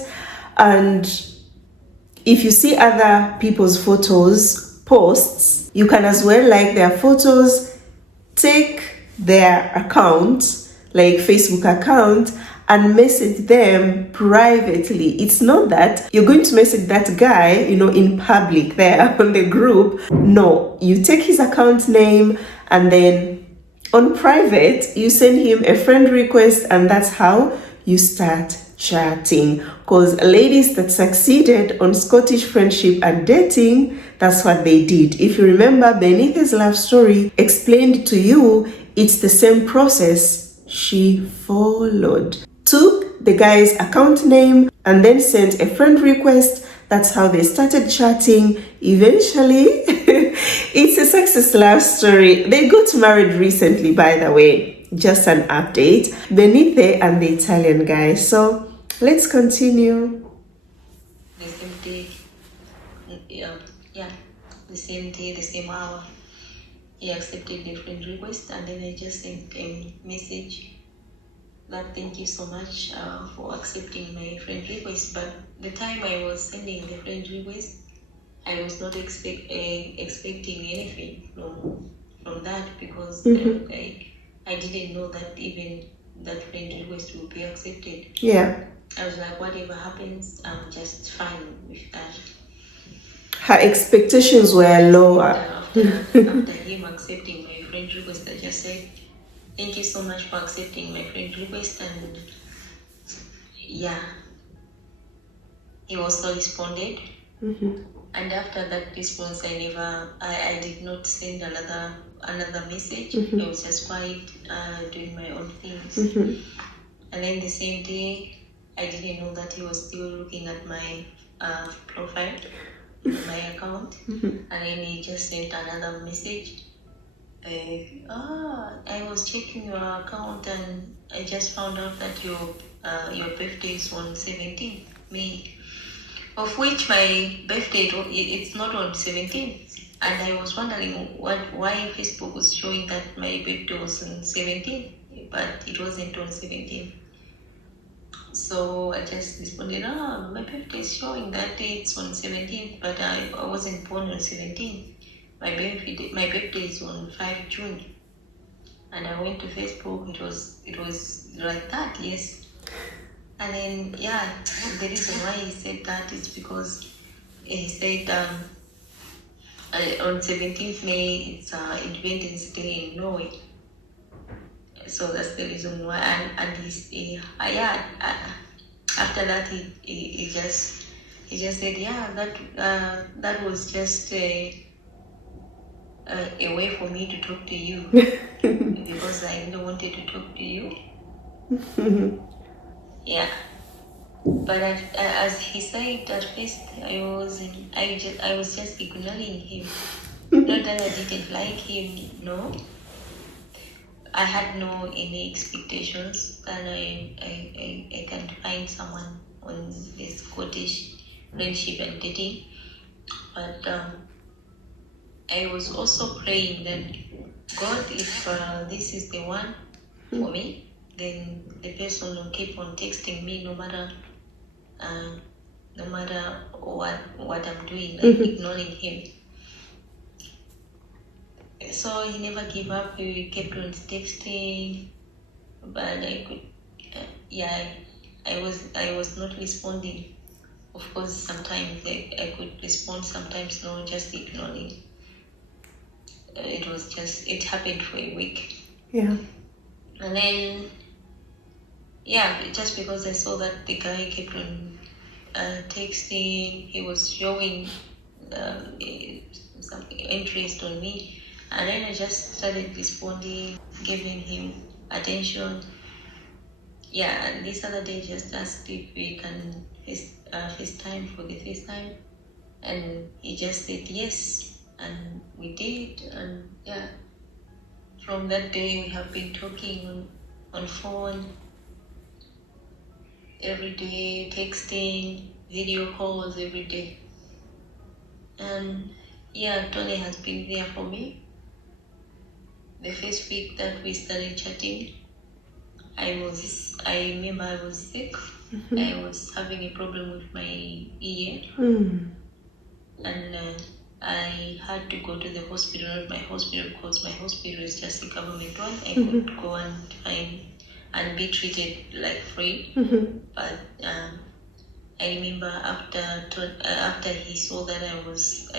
And if you see other people's posts, you can as well like their photos, take their account, like Facebook account, and message them privately. It's not that you're going to message that guy, in public there on the group. No, you take his account name, and then on private, you send him a friend request, and that's how you start chatting. Because ladies that succeeded on Scottish Friendship and Dating, that's what they did. If you remember, Benite's love story explained to you, it's the same process she followed. Took the guy's account name and then sent a friend request. That's how they started chatting. Eventually, it's a success love story. They got married recently, by the way. Just an update. Benite and the Italian guy. So let's continue. The same day, the same day, the same hour, he accepted the friend request, and then I just sent a message that thank you so much for accepting my friend request. But the time I was sending the friend request, I was not expecting anything from that, because I didn't know that even that friend request will be accepted. Yeah. I was like, whatever happens, I'm just fine with that. Her expectations were lower. After him accepting my friend request, I just said, thank you so much for accepting my friend request, and yeah, he also responded. And after that response, I did not send another message. I was just quiet, doing my own things. And then the same day, I didn't know that he was still looking at my profile, my account, and then he just sent another message. I was checking your account, and I just found out that your birthday is on 17th May, of which my birthday it's not on 17th, and I was wondering why Facebook was showing that my birthday was on 17th, but it wasn't on 17th. So I just responded, my birthday is showing that it's on 17th, but I wasn't born on 17th. My birthday is on 5 June. And I went to Facebook, it was like that, yes. And then, the reason why he said that is because he said on 17th May, it's Independence Day in Norway. So that's the reason why. And after that, he just said, that was just a way for me to talk to you because I never wanted to talk to you. Yeah. But as he said at first, I was just ignoring him. Not that I didn't like him, no. I had no any expectations that I can find someone on this Scottish friendship and dating. But I was also praying that God, if this is the one for me, then the person will keep on texting me no matter what I'm doing, like ignoring him. So he never gave up. He kept on texting, but I could, I was not responding. Of course, sometimes I could respond, sometimes no, just ignoring. It happened for a week. Yeah. And then, just because I saw that the guy kept on texting, he was showing some interest on me. And then I just started responding, giving him attention. Yeah, and this other day just asked if we can FaceTime for the FaceTime. And he just said yes. And we did. And from that day we have been talking on phone every day, texting, video calls every day. And Tony has been there for me. The first week that we started chatting, I remember I was sick. I was having a problem with my ear. And I had to go to the hospital, not my hospital, because my hospital is just a government one. I could go and find and be treated like free. But I remember after he saw that I was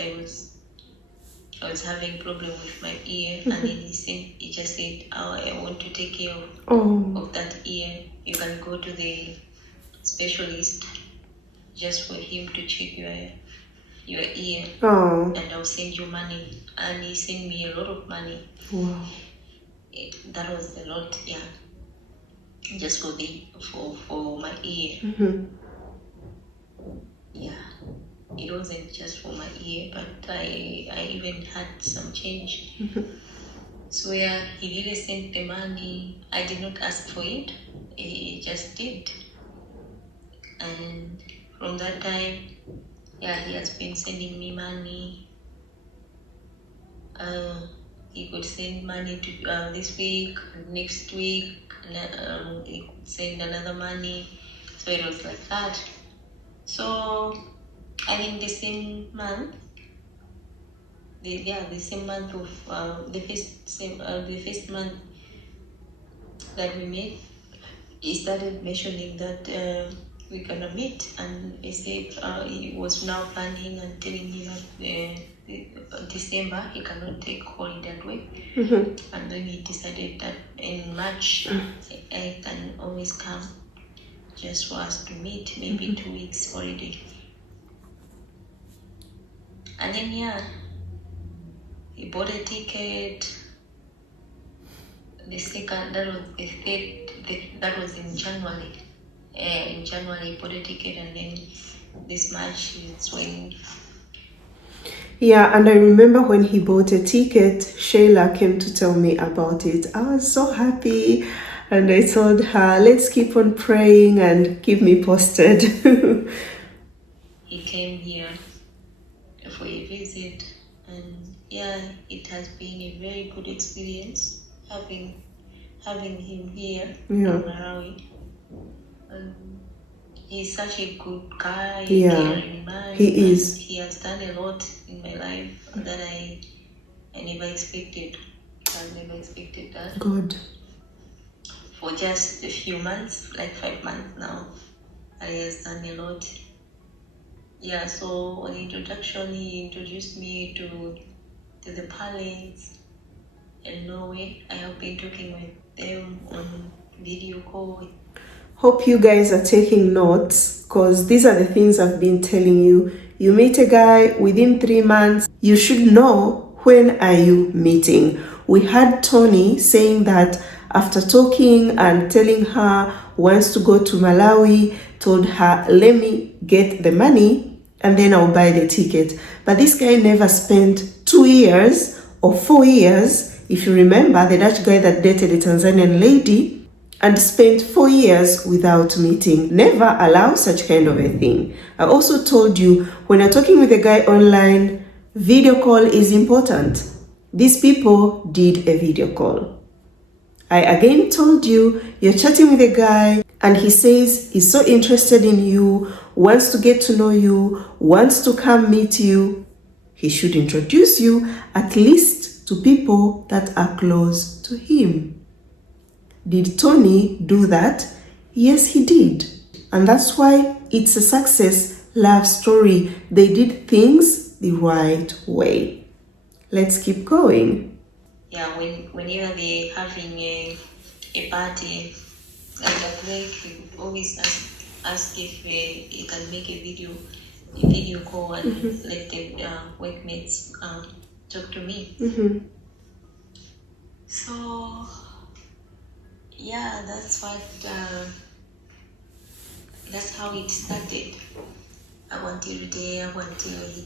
having problem with my ear, and then he just said, I want to take care of that ear. You can go to the specialist just for him to check your ear. And I'll send you money. And he sent me a lot of money. Wow. That was a lot, just for my ear. It wasn't just for my ear, but I even had some change. So he really sent the money. I did not ask for it. He just did. And from that time, he has been sending me money. He could send money to this week, next week, he could send another money. So it was like that. So I think the same month of the first month that we met, he started mentioning that we're gonna meet, and he said he was now planning and telling me that December he cannot take holiday that way. And then he decided that in March I can always come just for us to meet, maybe 2 weeks holiday. And then he bought a ticket. The second, that was the third, that was in January. In January he bought a ticket, and then this March is when. Yeah, and I remember when he bought a ticket, Shayla came to tell me about it. I was so happy, and I told her, let's keep on praying and keep me posted. He came here for a visit, and it has been a very good experience having him here in Malawi. He's such a good guy, caring man. He is. He has done a lot in my life that I never expected. I never expected that. God. For just a few months, like 5 months now, he has done a lot. So on introduction, he introduced me to the parents in Norway. I have been talking with them on video call. Hope you guys are taking notes, because these are the things I've been telling you. You meet a guy within 3 months, you should know when are you meeting? We had Tony saying that after talking and telling her wants to go to Malawi, told her, let me get the money and then I'll buy the ticket. But this guy never spent 2 years or 4 years. If you remember, the Dutch guy that dated a Tanzanian lady and spent 4 years without meeting. Never allow such kind of a thing. I also told you, when you're talking with a guy online, video call is important. These people did a video call. I again told you, you're chatting with a guy and he says he's so interested in you, wants to get to know you, wants to come meet you. He should introduce you at least to people that are close to him. Did Tony do that? Yes, he did. And that's why it's a success love story. They did things the right way. Let's keep going. Yeah, whenever they're having a party at a break, we always ask if you can make a video call and let the workmates talk to me. So yeah, that's how it started. Up until he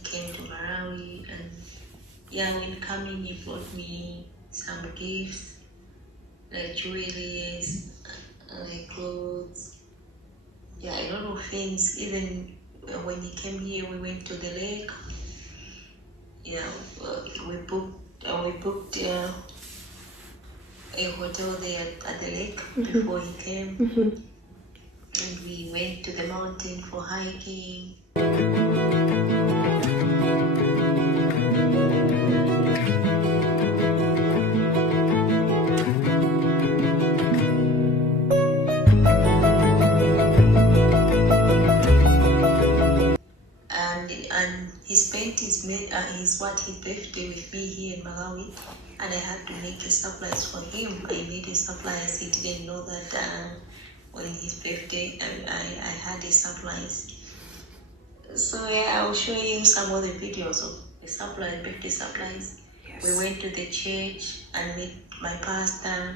came to Malawi, and yeah, when coming he brought me some gifts like jewelry, like clothes, yeah, a lot of things. Even when he came here, we went to the lake. Yeah, we booked a hotel there at the lake before he came. And we went to the mountain for hiking. And he spent his birthday with me here in Malawi, and I had to make a surprise for him. I made a surprise. He didn't know that on his birthday I had a surprise. So yeah, I'll show you some of the videos of the birthday surprise. Yes. We went to the church and met my pastor.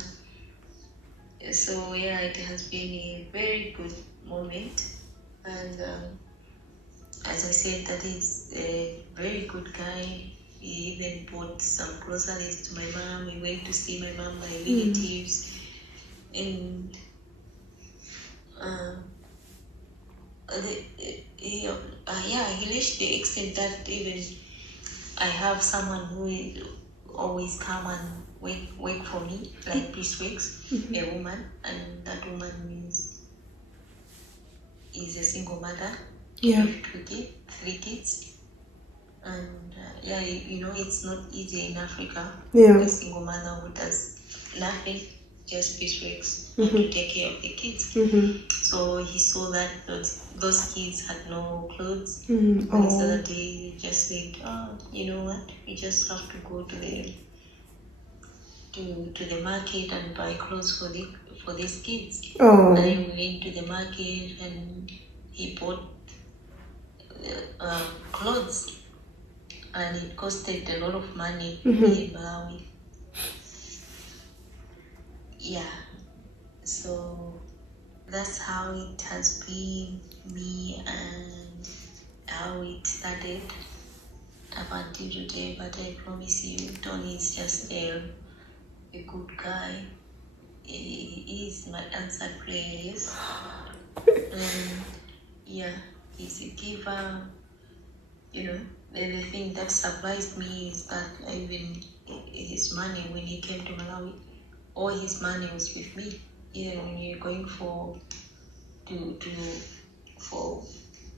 So yeah, it has been a very good moment. And as I said, that he's a very good guy. He even bought some groceries to my mom. We went to see my mom, my relatives, and he reached the extent that even I have someone who will always come and wait for me, like this week's a woman, and that woman is a single mother. Yeah. 3 kids. And it's not easy in Africa. Yeah. A single mother who does nothing, just physics, and to take care of the kids. So he saw that those kids had no clothes. And the other day he just said, you know what, we just have to go to the market and buy clothes for these kids. And then we went to the market and he bought clothes, and it costed a lot of money in Malawi. Yeah, so that's how it has been, me, and how it started up until today. But I promise you, Tony is just a good guy. He is my answered prayers. And yeah, he's a giver. The thing that surprised me is that even his money, when he came to Malawi, all his money was with me. Even when you're going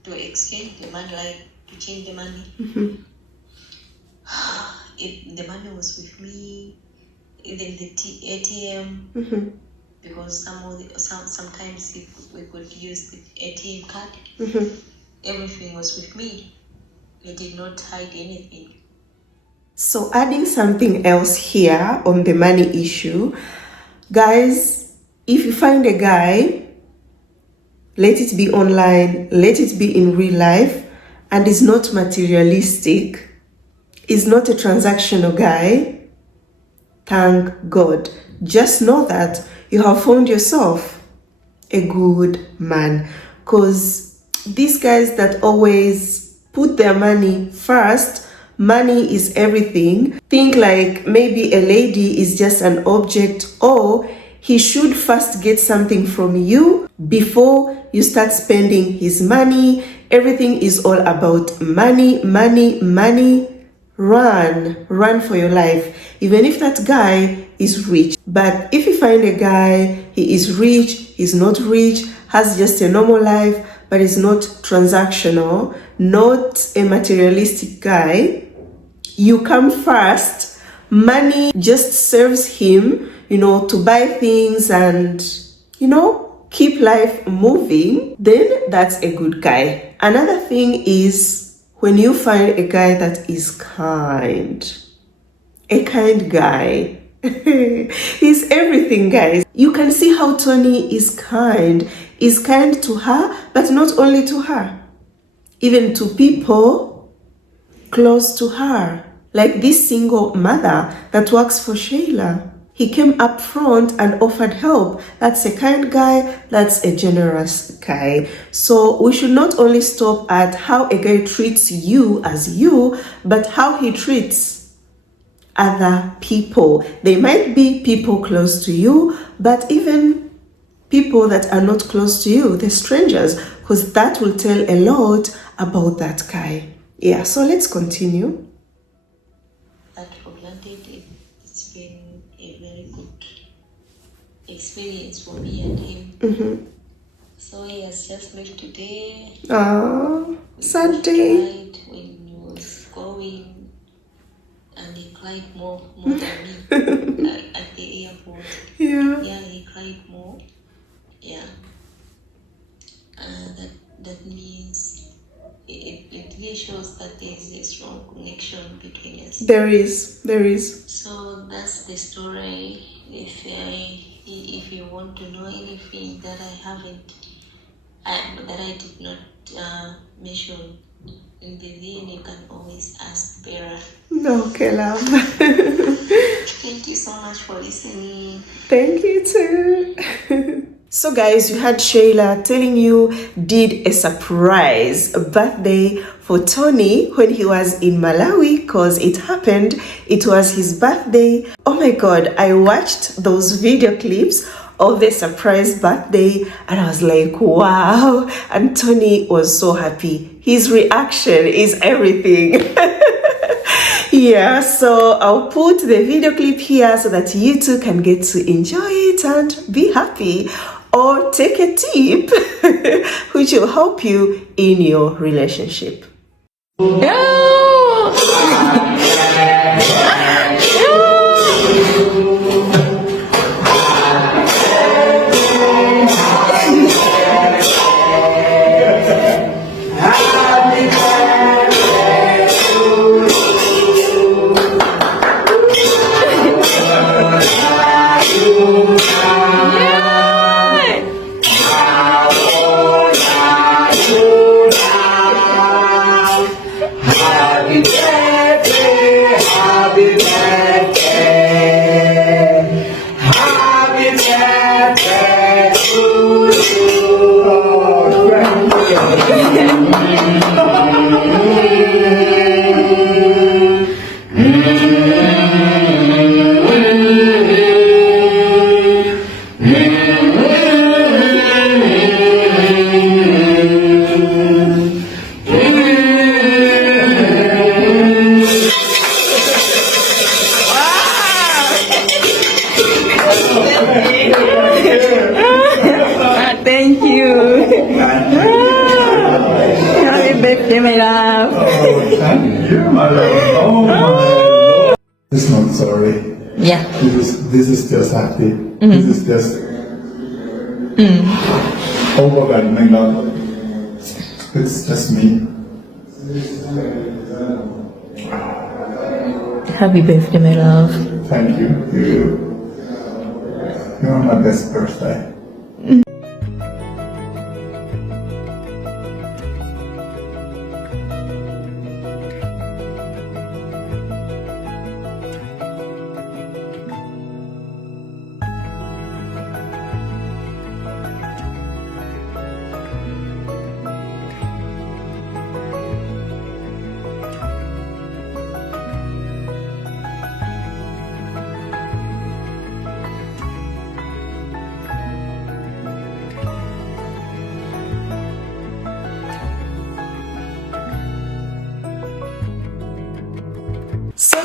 to exchange the money, like to change the money, the money was with me. Even the ATM, because sometimes if we could use the ATM card, everything was with me. He did not hide anything. So adding something else here on the money issue, guys, if you find a guy, let it be online, let it be in real life, and is not materialistic, is not a transactional guy, thank God. Just know that you have found yourself a good man. Because these guys that always put their money first, money is everything, think like maybe a lady is just an object, or he should first get something from you before you start spending his money. Everything is all about money, money, money. Run for your life, even if that guy is rich. But if you find a guy, he is rich, he's not rich, has just a normal life, but is not transactional, not a materialistic guy, you come first, money just serves him, to buy things and, keep life moving, then that's a good guy. Another thing is when you find a guy that is kind, a kind guy. He's everything, guys. You can see how Tony is kind to her, but not only to her, even to people close to her, like this single mother that works for Shayla. He came up front and offered help. That's a kind guy, that's a generous guy. So we should not only stop at how a guy treats you as you, but how he treats other people. They might be people close to you, but even people that are not close to you, the strangers, because that will tell a lot about that guy. Yeah, so let's continue. But for granted, it's been a very good experience for me and him. Mm-hmm. So he has just left today. Oh, sad day. When he was going, and he cried more than me at the airport. Yeah. Yeah, he cried more. Yeah. That means it really shows that there is a strong connection between us. There is. So that's the story. If you want to know anything that I did not mention in the video, you can always ask Vera. Okay, love. Thank you so much for listening. Thank you too. So guys, you had Shayla telling you did a surprise birthday for Tony when he was in Malawi, because it was his birthday. Oh my God, I watched those video clips of the surprise birthday and I was like, wow. And Tony was so happy. His reaction is everything. Yeah, so I'll put the video clip here so that you too can get to enjoy it and be happy, or take a tip which will help you in your relationship. Thank you. Happy birthday, my love. Oh, thank you, my love. Oh, my lord. It's not sorry. Yeah. This is just happy. This is just overwhelming love. It's just me. Happy birthday, my love. Thank you. You're my best birthday.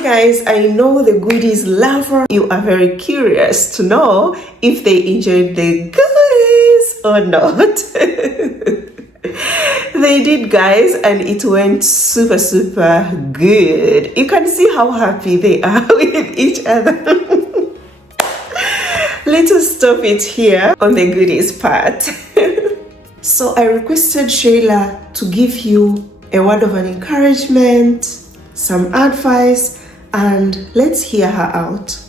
guys, I know the goodies lover. You are very curious to know if they enjoyed the goodies or not. They did, guys, and it went super good. You can see how happy they are with each other. Let's stop it here on the goodies part. So I requested Shayla to give you a word of an encouragement, some advice, and let's hear her out.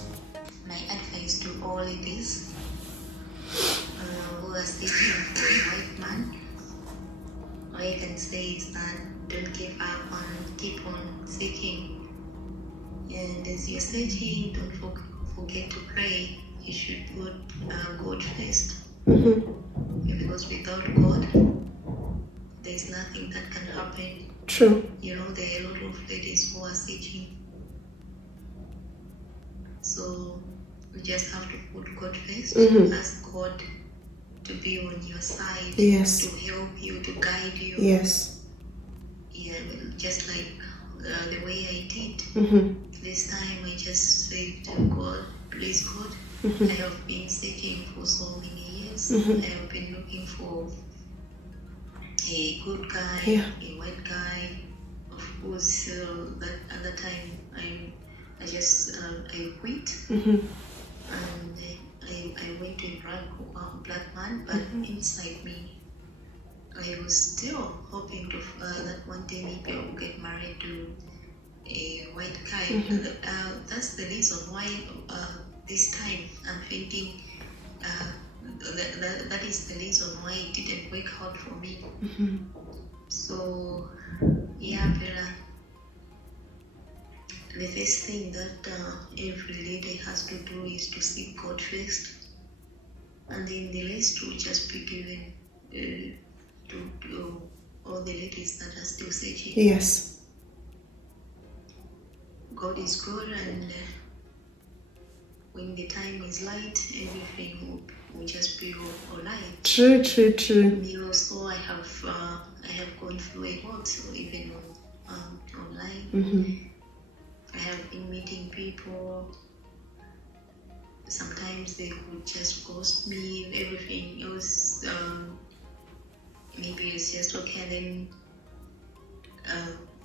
My advice to all ladies who are seeking for a white man, all I can say is that don't give up and keep on seeking. And as you're searching, don't forget to pray. You should put God first. Because without God, there's nothing that can happen. True. You know, there are a lot of ladies who are searching. So you just have to put God first. Ask God to be on your side. Yes. To help you, to guide you. Yes. Yeah, just like the way I did. This time I just said to God, please God, I have been seeking for so many years. I have been looking for a good guy, a white guy. Of course, that at that time I quit and I went to a black man, but inside me I was still hoping to that one day maybe I will get married to a white guy. That's the reason why this time I'm thinking that is the reason why it didn't work out for me. So yeah, Bella, the first thing that every lady has to do is to seek God first, and then the rest will just be given to all the ladies that are still searching. Yes. God is good, and when the time is right, everything will just be all right. True. Me also, I have gone through a lot, so even online. I have been meeting people. Sometimes they could just ghost me and everything else. Maybe it's just okay, and then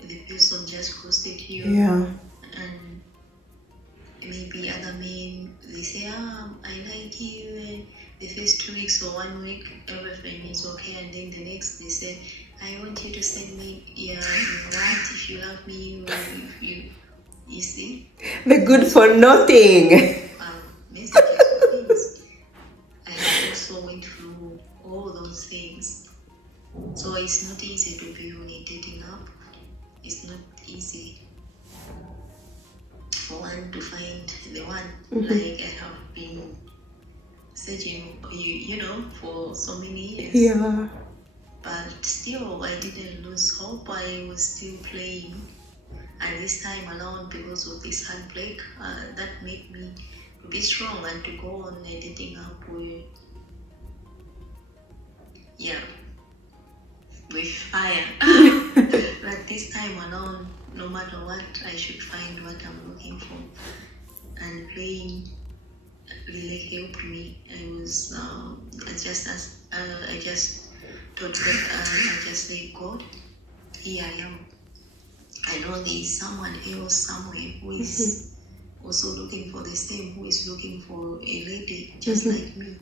the person just ghosted you. Yeah. And maybe other men, they say, I like you, and the first 2 weeks or 1 week, everything is okay, and then the next they say, I want you to send me, what, if you love me, or if you see? The good for nothing. Messages or things. I have also went through all those things. So it's not easy to be on a dating app. It's not easy for one to find the one. Like I have been searching, for so many years. Yeah. But still, I didn't lose hope. I was still playing. And this time around, because of this heartbreak, that made me be strong and to go on a dating app with fire. But this time around, no matter what, I should find what I'm looking for. And playing really helped me. I just thought that I just say, God, here I am. I know there is someone else somewhere who is also looking for the same, who is looking for a lady just like me.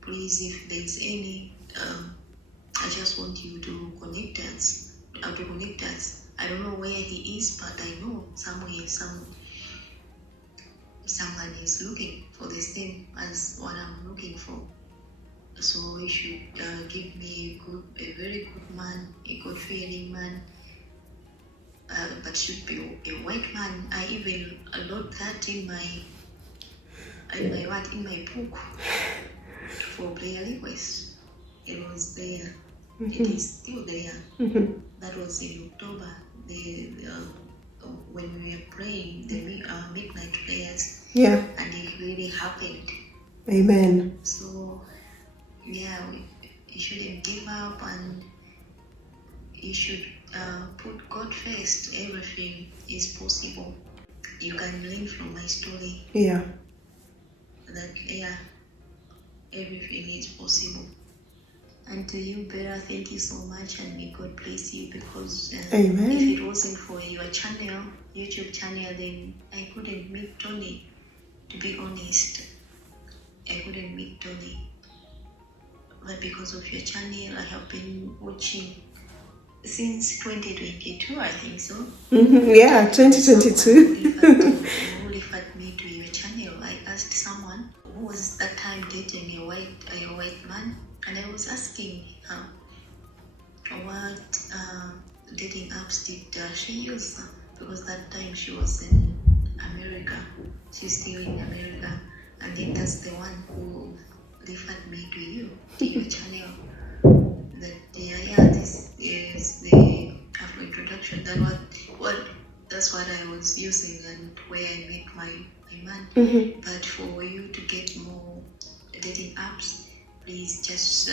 Please, if there is any, I just want you to connect us. I don't know where he is, but I know somewhere someone is looking for the same as what I'm looking for. So you should give me a very good man, a good feeling man. But should be a white man. I even wrote that in my book for prayer request. It was there. It is still there. That was in October. When we were praying the midnight prayers. Yeah. And it really happened. Amen. So yeah, you shouldn't give up, and you should put God first. Everything is possible. you can learn from my story Yeah. that everything is possible. And to you, Bella, thank you so much, and may God bless you, because Amen. if it wasn't for your channel, YouTube channel, then I couldn't meet Tony. To be honest, I couldn't meet Tony. But because of your channel, I have been watching since 2022, I think so. Yeah, 2022. Who referred me to your channel? I asked someone who was that time dating a white man, and I was asking her what dating apps did she use, because that time she was in America. She's still in America, and then that's the one who referred me to you, to your channel. That this is the Afro introduction. That's what I was using and where I make my man. But for you to get more dating apps, please just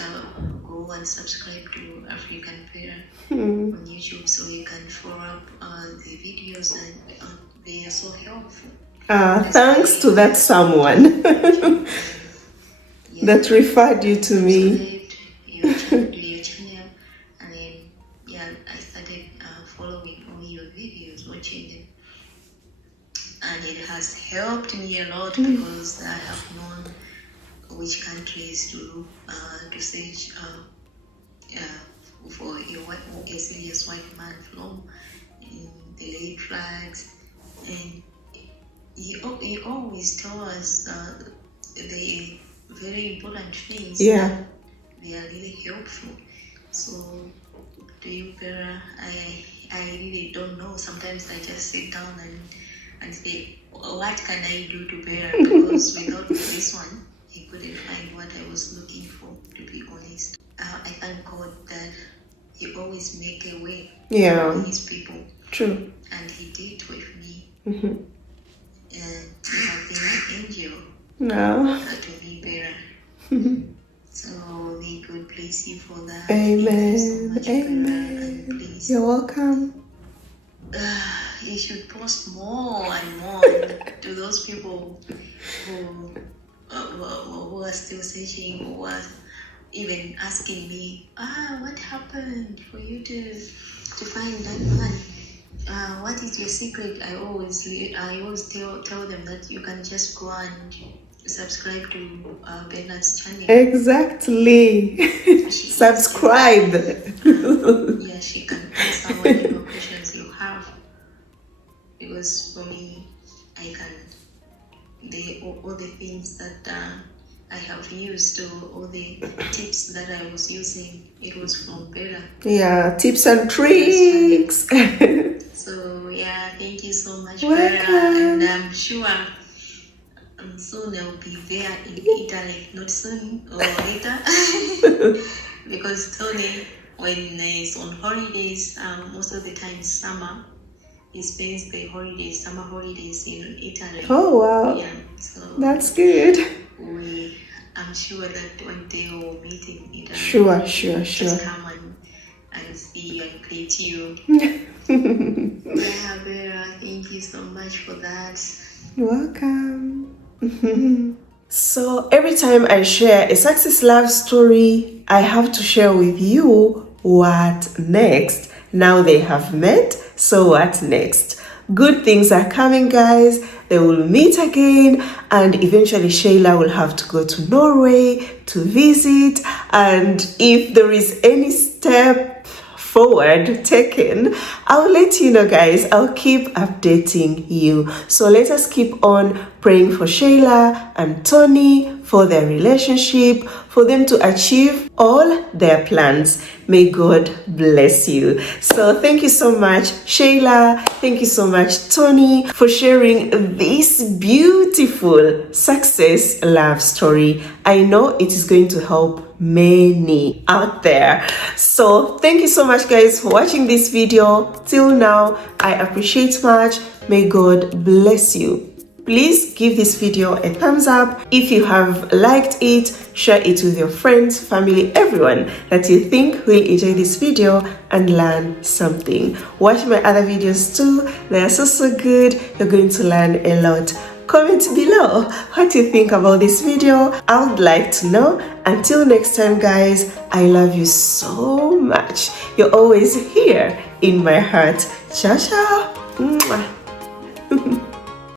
go and subscribe to African Prayer on YouTube, so you can follow up the videos, and they are so helpful. Thanks to that someone that referred you to me. Your channel, and then I started following all your videos, watching them, and it has helped me a lot, because I have known which countries to search for a serious white man from, the red flags, and he always tells us the very important things. Yeah. They are really helpful. So to you, Vera, I really don't know. Sometimes I just sit down and say, what can I do to Vera? Because without this one, I couldn't find what I was looking for, to be honest. I thank God that He always make a way for His people. True. And He did with me. And you have been an angel to me, Vera. So may God bless you for that. Amen. Thank you so much, Amen. and please, You're welcome. you should post more and more to those people who are still searching, who are even asking me, what happened for you to find that man? What is your secret? I always tell them that you can just go and subscribe to Bernard's channel. Exactly. Subscribe. She can answer whatever questions you have. Because for me, I can, all the things that I have used, all the tips that I was using, it was from Bella. Yeah, tips and tricks. So thank you so much, Welcome. Bella, and I'm sure soon I'll be there in Italy, not soon or later, because Tony, when he's on holidays, most of the time summer, he spends the summer holidays in Italy. Oh wow. Yeah, so that's good. I'm sure that one day we'll meet in Italy. Sure. Just come and see and greet you. Vera, thank you so much for that. You're welcome. So every time I share a success love story, I have to share with you what next. Now they have met, so what next? Good things are coming, guys. They will meet again, and eventually Shayla will have to go to Norway to visit. And if there is any step forward taken, I'll let you know, guys. I'll keep updating you. So let us keep on praying for Shayla and Tony, for their relationship, for them to achieve all their plans. May God bless you. So thank you so much, Shayla. Thank you so much, Tony, for sharing this beautiful success love story. I know it is going to help many out there. So thank you so much, guys, for watching this video till now. I appreciate much. May God bless you. Please give this video a thumbs up. If you have liked it, share it with your friends, family, everyone that you think will enjoy this video and learn something. Watch my other videos too. They are so good. You're going to learn a lot. Comment below what you think about this video. I would like to know. Until next time, guys, I love you so much. You're always here in my heart. Ciao, ciao. Mwah.